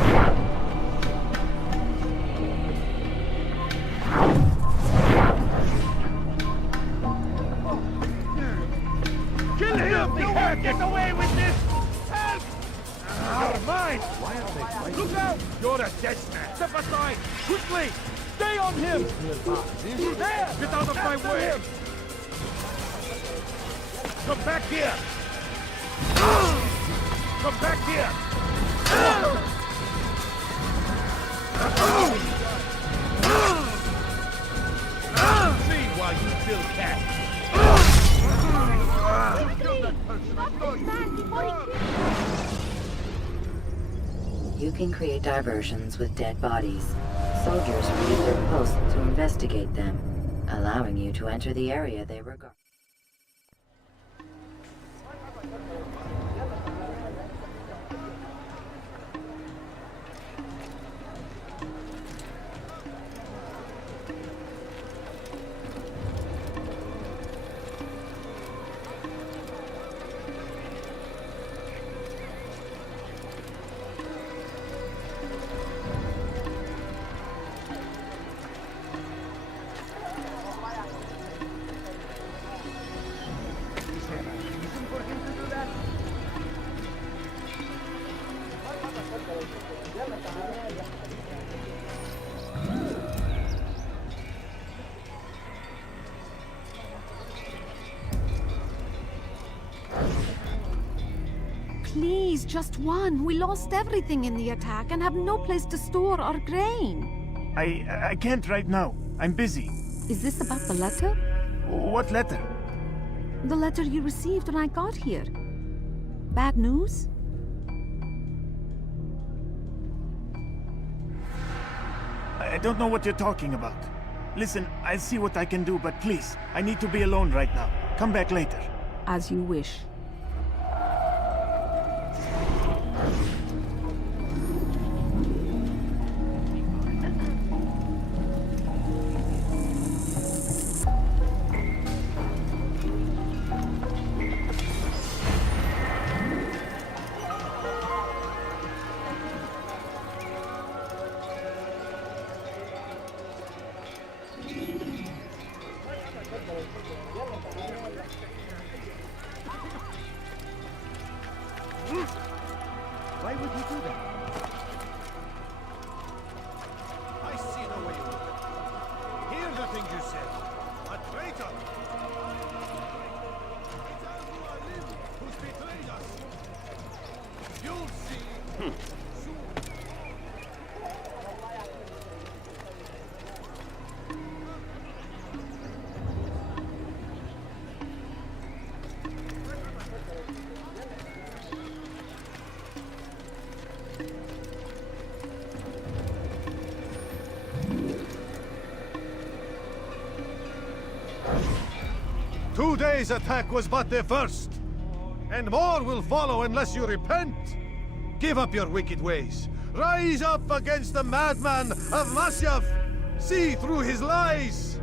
Kill him! You won't get away with this! Help! You're mine! Why are they fighting? Look out! You're a dead man! Step aside! Quickly! Stay on him! There! Get out of my way! Come back here! Come back here! See while you still can! Kill that person! You can create diversions with dead bodies. Soldiers leave their posts to investigate them, allowing you to enter the area they regard. Please, just one. We lost everything in the attack and have no place to store our grain. I can't right now. I'm busy. Is this about the letter? What letter? The letter you received when I got here. Bad news? I don't know what you're talking about. Listen, I'll see what I can do, but please, I need to be alone right now. Come back later. As you wish. Why would you do that? I see the way you look at it. Hear the things you said. A traitor! It's Al-Mualim who's betrayed us. You'll see. Soon. 2 days' attack was but the first, and more will follow unless you repent. Give up your wicked ways. Rise up against the madman of Masyaf. See through his lies.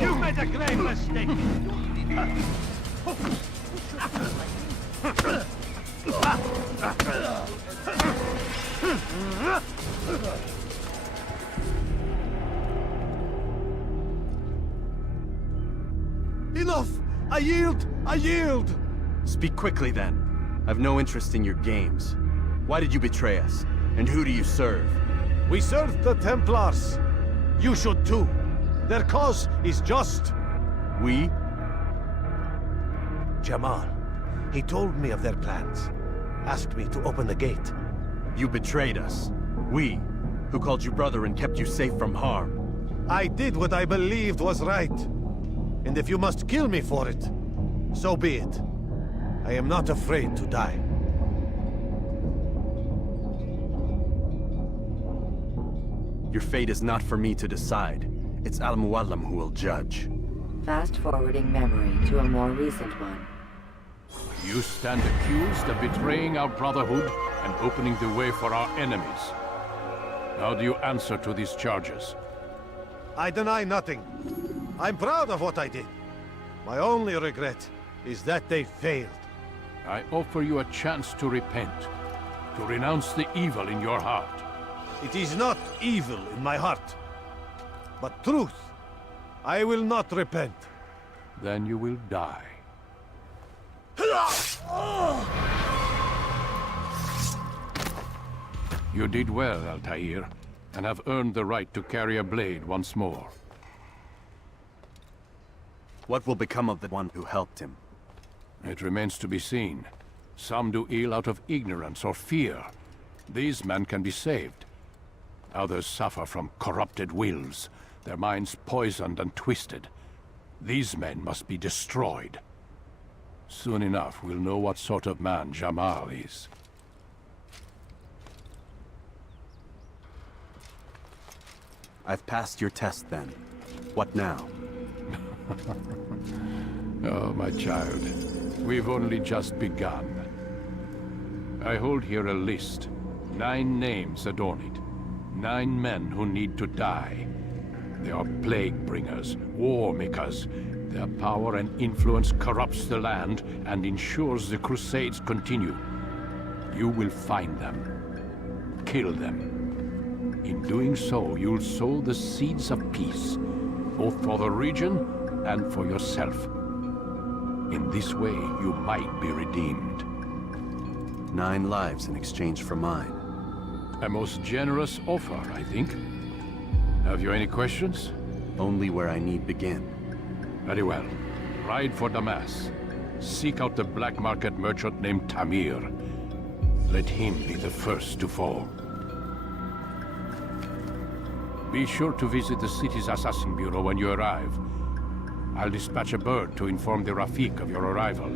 You made a grave mistake! Enough! I yield! I yield! Speak quickly then. I've no interest in your games. Why did you betray us? And who do you serve? We serve the Templars. You should too. Their cause is just. We? Jamal. He told me of their plans. Asked me to open the gate. You betrayed us. We, who called you brother and kept you safe from harm. I did what I believed was right. And if you must kill me for it, so be it. I am not afraid to die. Your fate is not for me to decide. It's Al-Mualim who will judge. Fast-forwarding memory to a more recent one. You stand accused of betraying our Brotherhood and opening the way for our enemies. How do you answer to these charges? I deny nothing. I'm proud of what I did. My only regret is that they failed. I offer you a chance to repent, to renounce the evil in your heart. It is not evil in my heart, but truth. I will not repent. Then you will die. You did well, Altair, and have earned the right to carry a blade once more. What will become of the one who helped him? It remains to be seen. Some do ill out of ignorance or fear. These men can be saved. Others suffer from corrupted wills, their minds poisoned and twisted. These men must be destroyed. Soon enough, we'll know what sort of man Jamal is. I've passed your test then. What now? Oh, my child. We've only just begun. I hold here a list. 9 names adorn it. 9 men who need to die. They are plague bringers, war makers. Their power and influence corrupts the land and ensures the Crusades continue. You will find them. Kill them. In doing so, you'll sow the seeds of peace, both for the region and for yourself. In this way, you might be redeemed. 9 lives in exchange for mine. A most generous offer, I think. Have you any questions? Only where I need begin. Very well. Ride for Damas. Seek out the black market merchant named Tamir. Let him be the first to fall. Be sure to visit the city's assassin bureau when you arrive. I'll dispatch a bird to inform the Rafik of your arrival.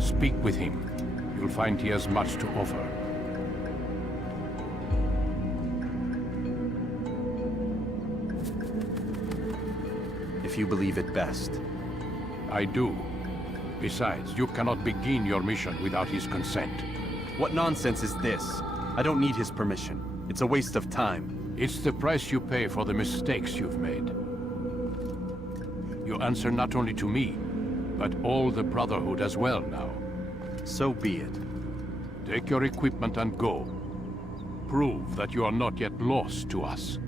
Speak with him. You'll find he has much to offer. If you believe it best. I do. Besides, you cannot begin your mission without his consent. What nonsense is this? I don't need his permission. It's a waste of time. It's the price you pay for the mistakes you've made. You answer not only to me, but all the Brotherhood as well now. So be it. Take your equipment and go. Prove that you are not yet lost to us.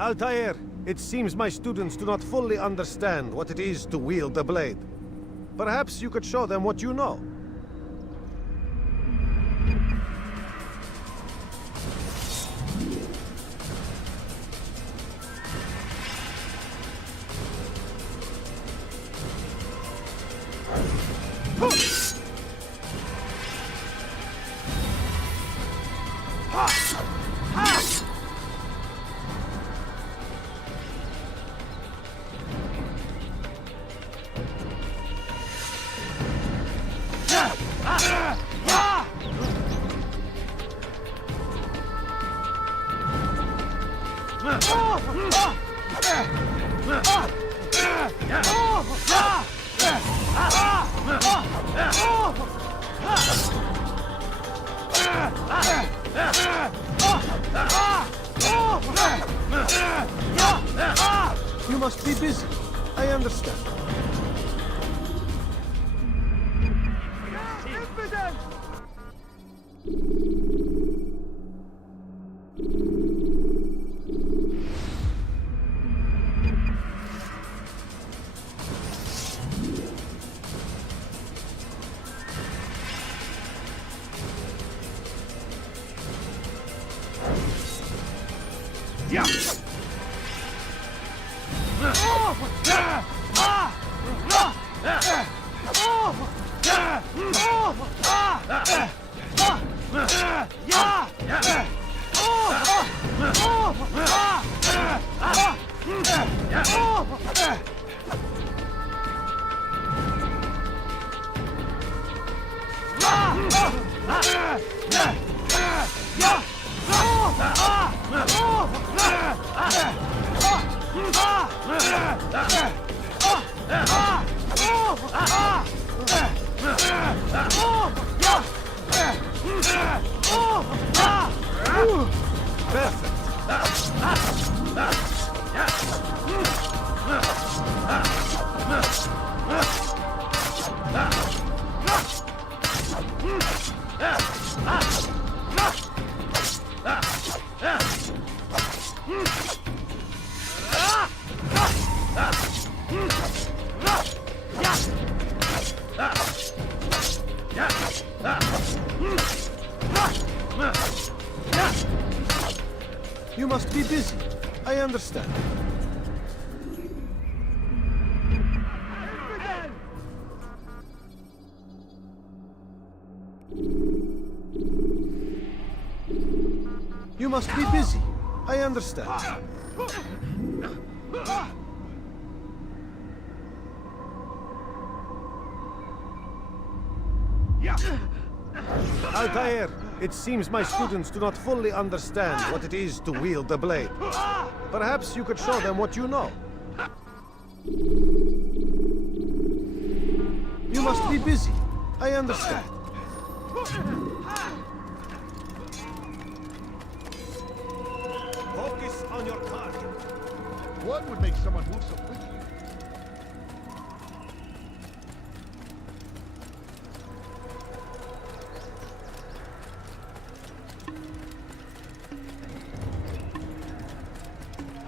Altair, it seems my students do not fully understand what it is to wield the blade. Perhaps you could show them what you know. You must be busy. I understand. must be busy. I understand. You must be busy. I understand. Altair, it seems my students do not fully understand what it is to wield the blade. Perhaps you could show them what you know. You must be busy. I understand. Focus on your target. What would make someone move so quickly?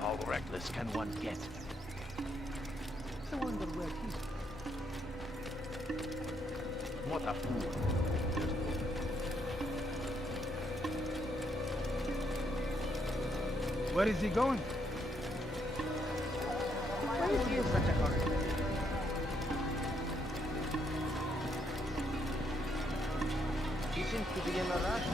How reckless can one get? I wonder where he's... What a fool. Where is he going? Why is he in such a hurry? He seems to be in a rush.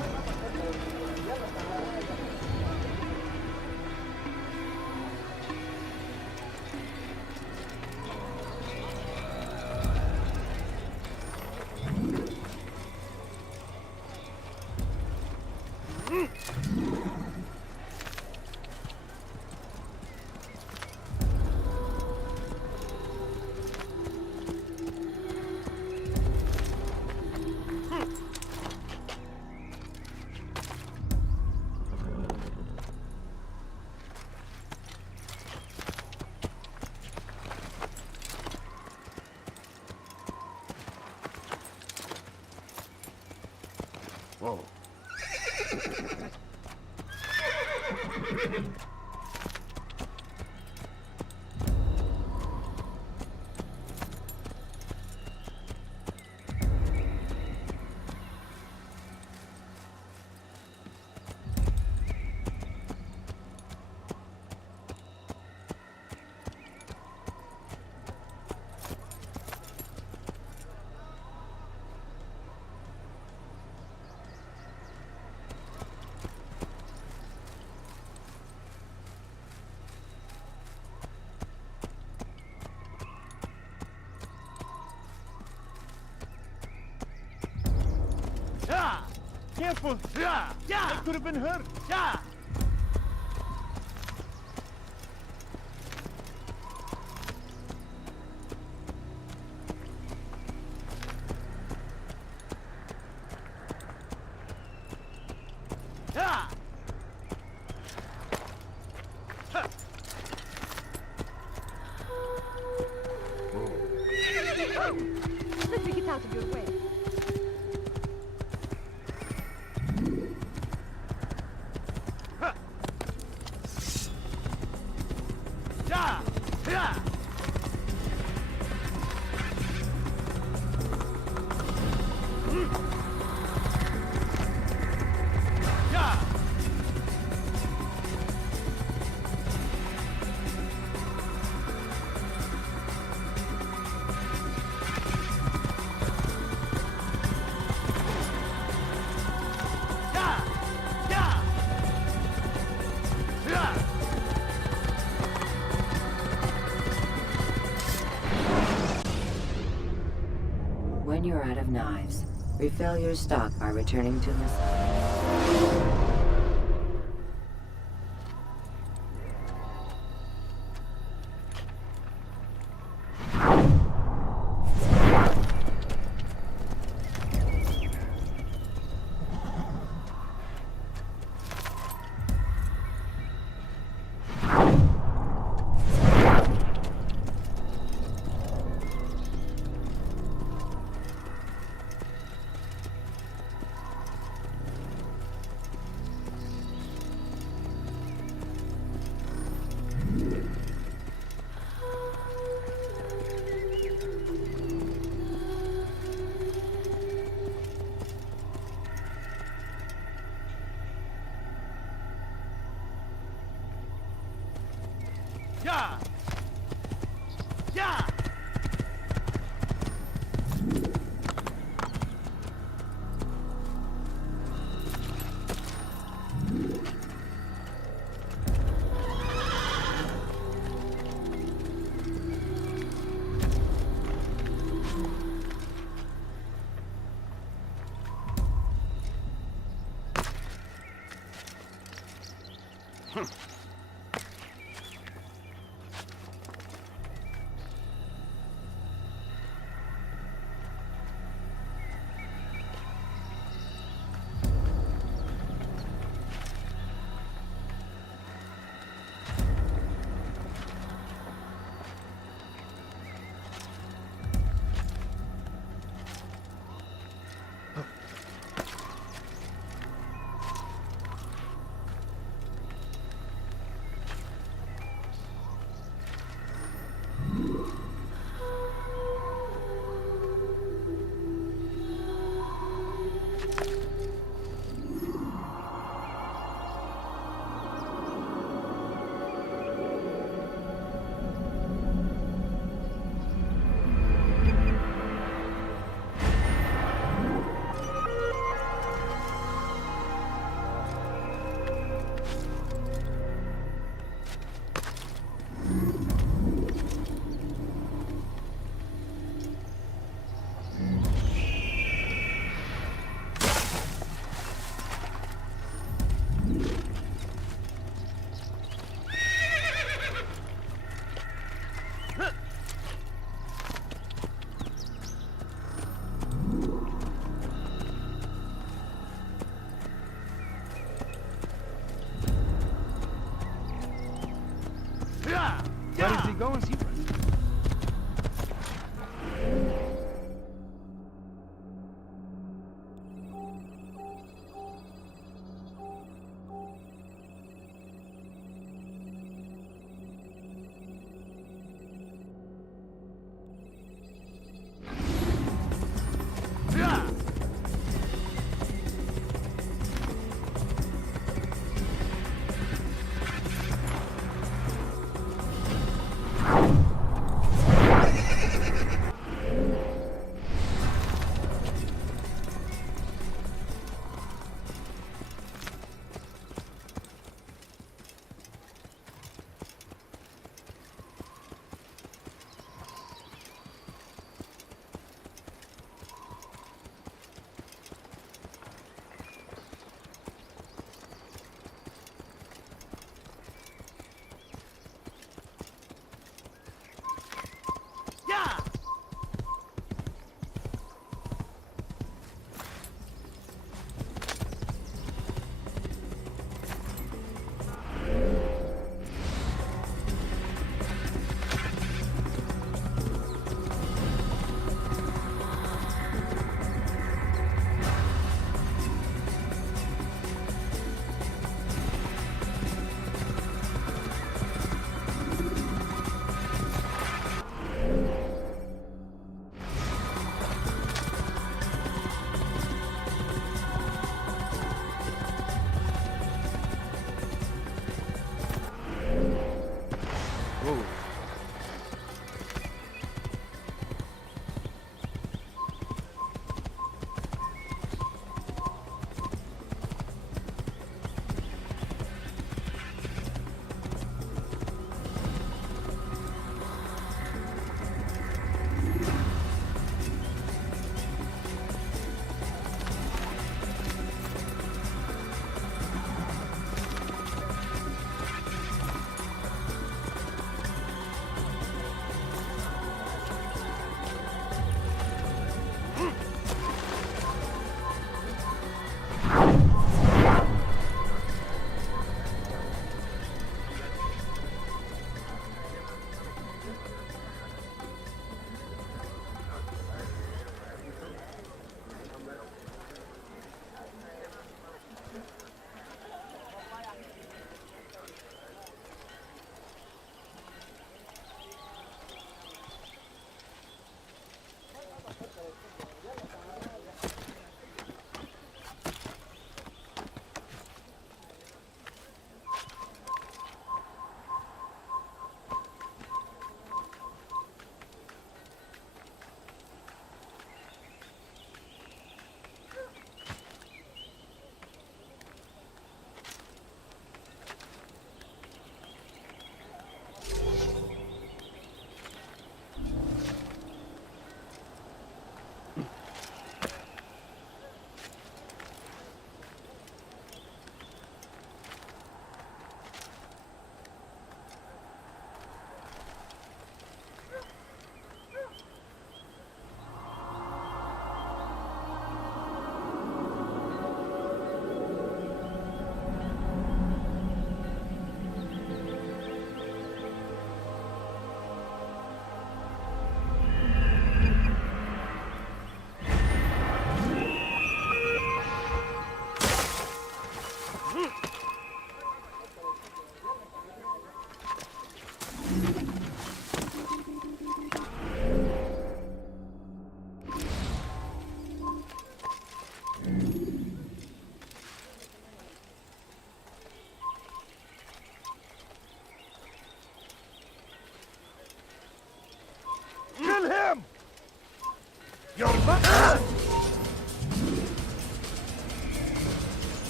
Whoa. Careful! Yeah! I could have been hurt! Yeah! Let me get out of your way. When you're out of knives, refill your stock by returning to the... Yeah! Yeah!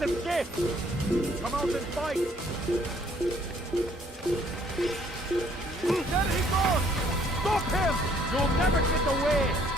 has escaped! Come out and fight! There he goes! Stop him! You'll never get away!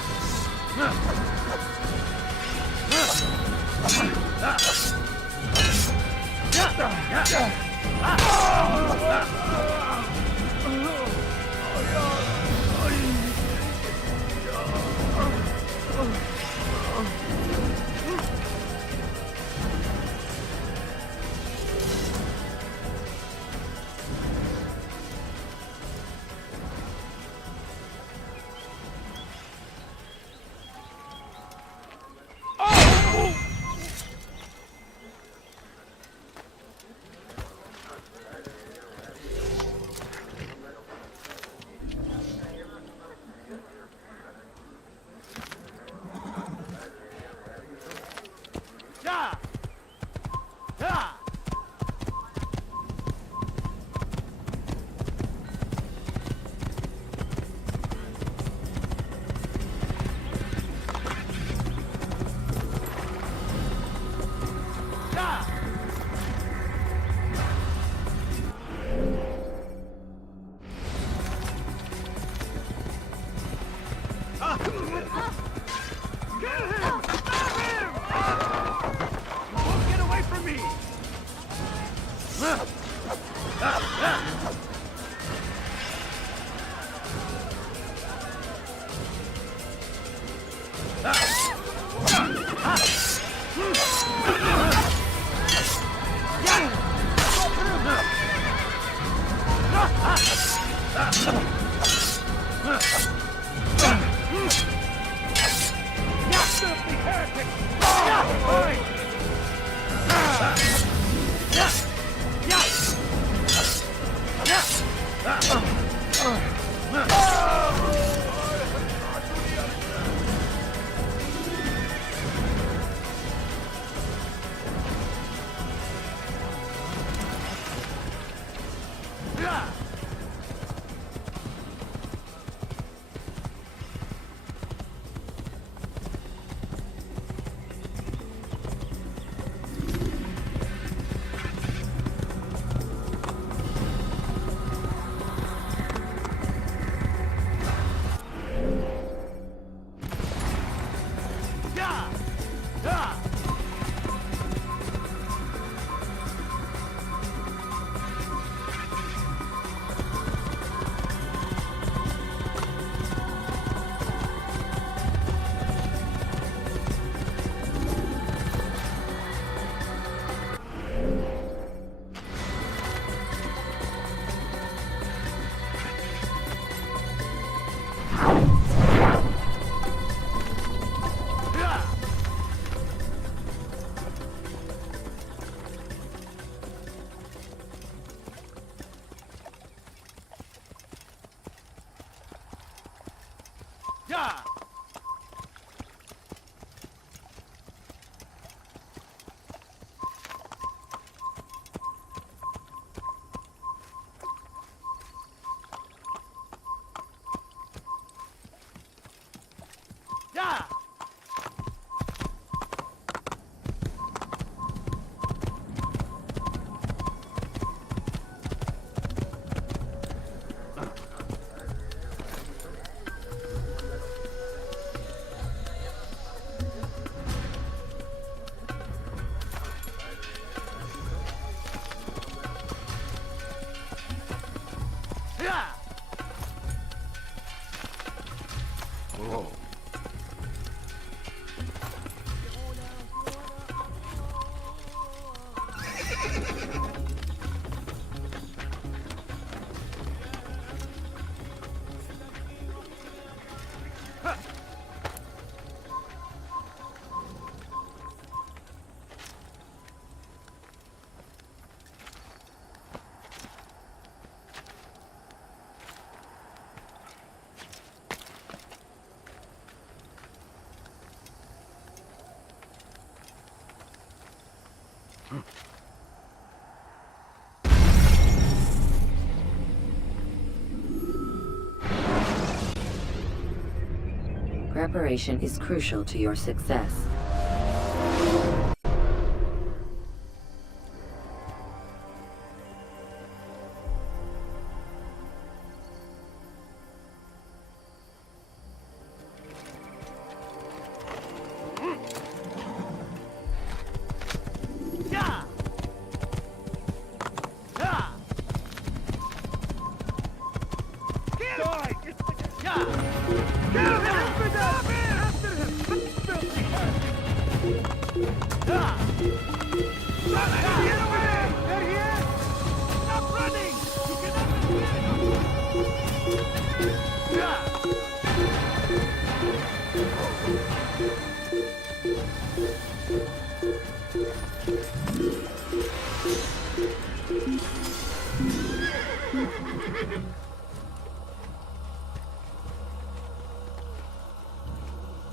Preparation is crucial to your success.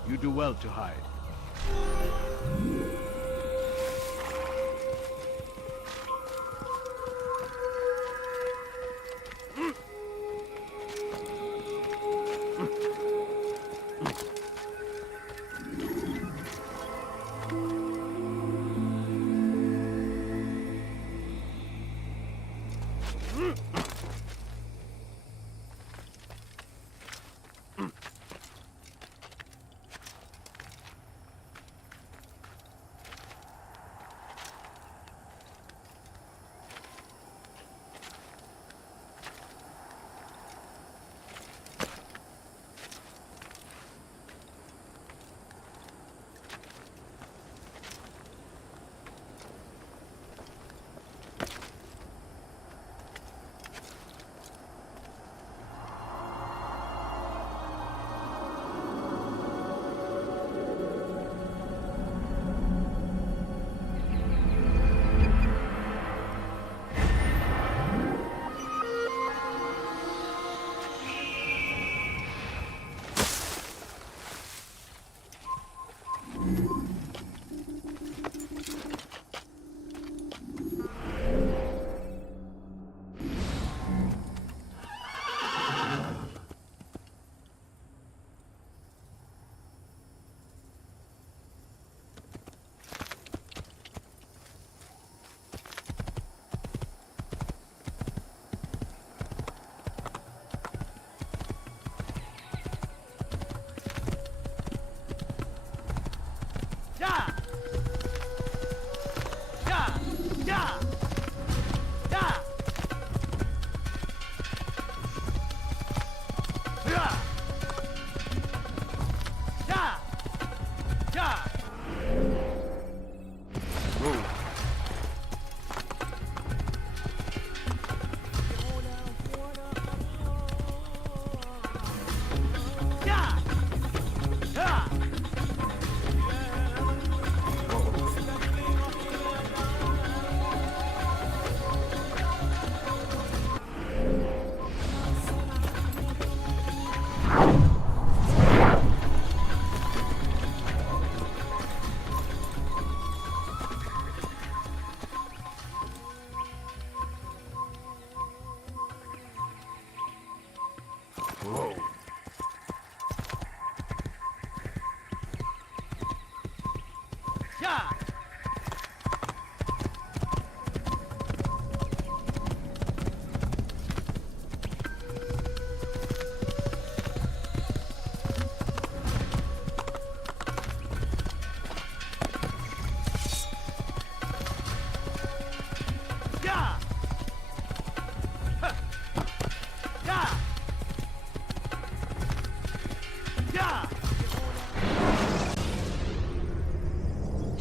You do well to hide.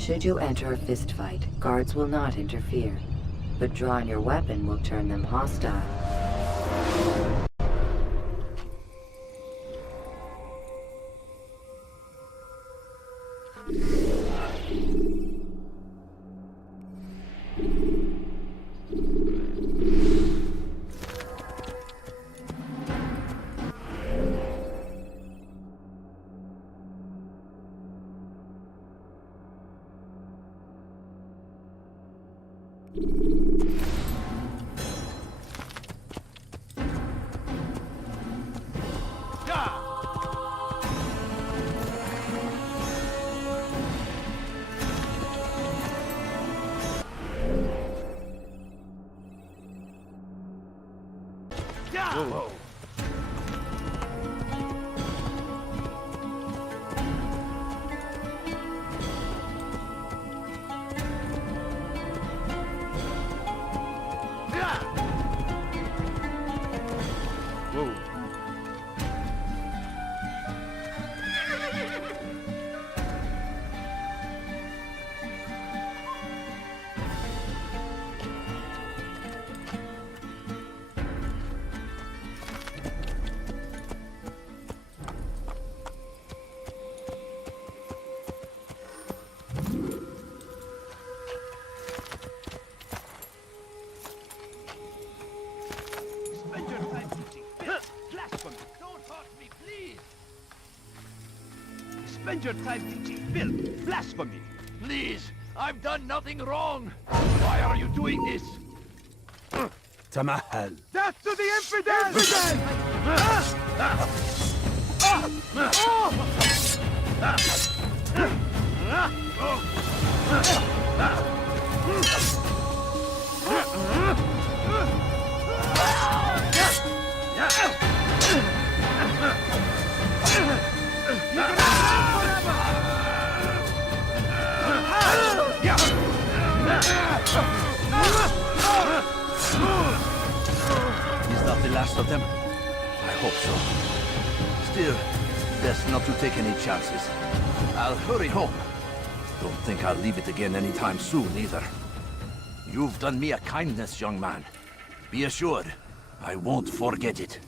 Should you enter a fistfight, guards will not interfere, but drawing your weapon will turn them hostile. Spend your time teaching filth, blasphemy. Please, I've done nothing wrong. Why are you doing this? Tamahal. Death to the infidel! Is that the last of them? I hope so. Still, best not to take any chances. I'll hurry home. Don't think I'll leave it again anytime soon, either. You've done me a kindness, young man. Be assured, I won't forget it.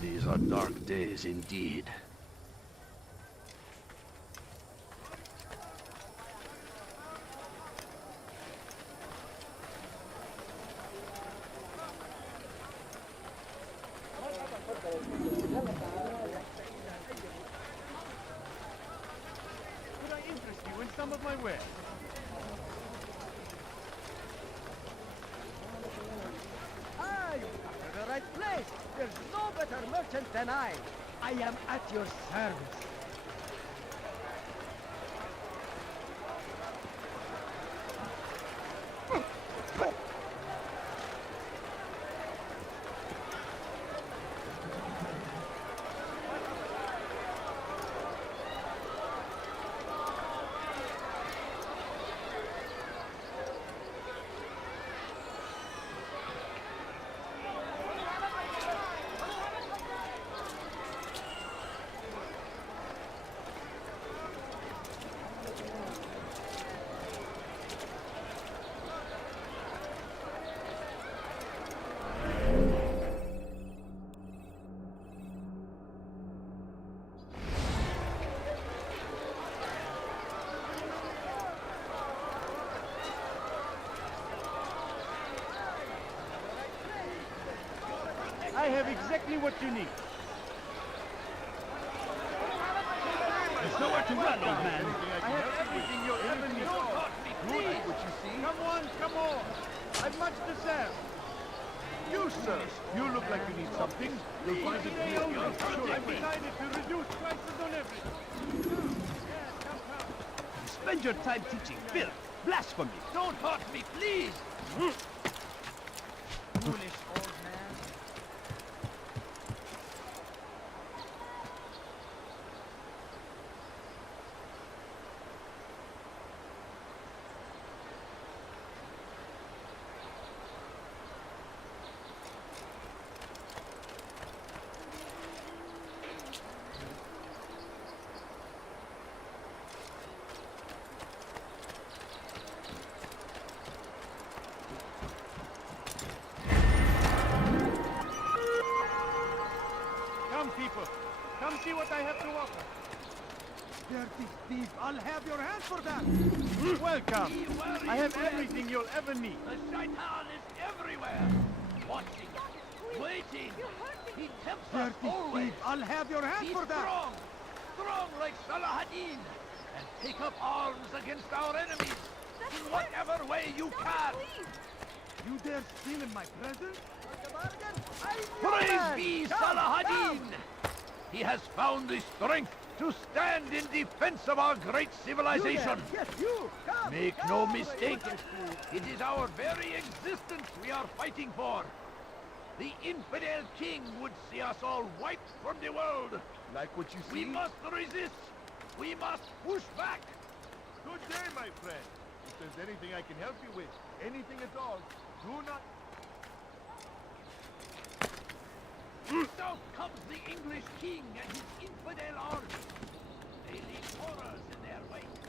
These are dark days indeed. Could I interest you in some of my wares? Ah, you come to the right place. There's no better merchant than I. I am at your service. I have exactly what you need. There's nowhere to run, old man. I have everything you'll ever need. Good, what you see. Come on, come on. I've much to sell. You, sir, you look like you need something. You'll find it here. I've decided to reduce prices on everything. You spend your time teaching filth, blasphemy. Don't hurt me, please! Foolish old man. Come, people. Come see what I have to offer. Dirty thief, I'll have your hands for that! Welcome. I have everything you'll ever need. The shaitan is everywhere. Watching, waiting. He tempts us Dirty always. thief, I'll have your hands Be for that! strong, strong like Salahadin, and take up arms against our enemies in whatever way you can. You dare steal in my presence? Praise be Salahadin! He has found the strength to stand in defense of our great civilization. Yes, you. Come. Make no mistake, it is our very existence we are fighting for. The infidel king would see us all wiped from the world. Like what you see? We must resist. We must push back. Good day, my friend. If there's anything I can help you with, anything at all, do not... Now comes the English king and his infidel army. They leave horrors in their wake.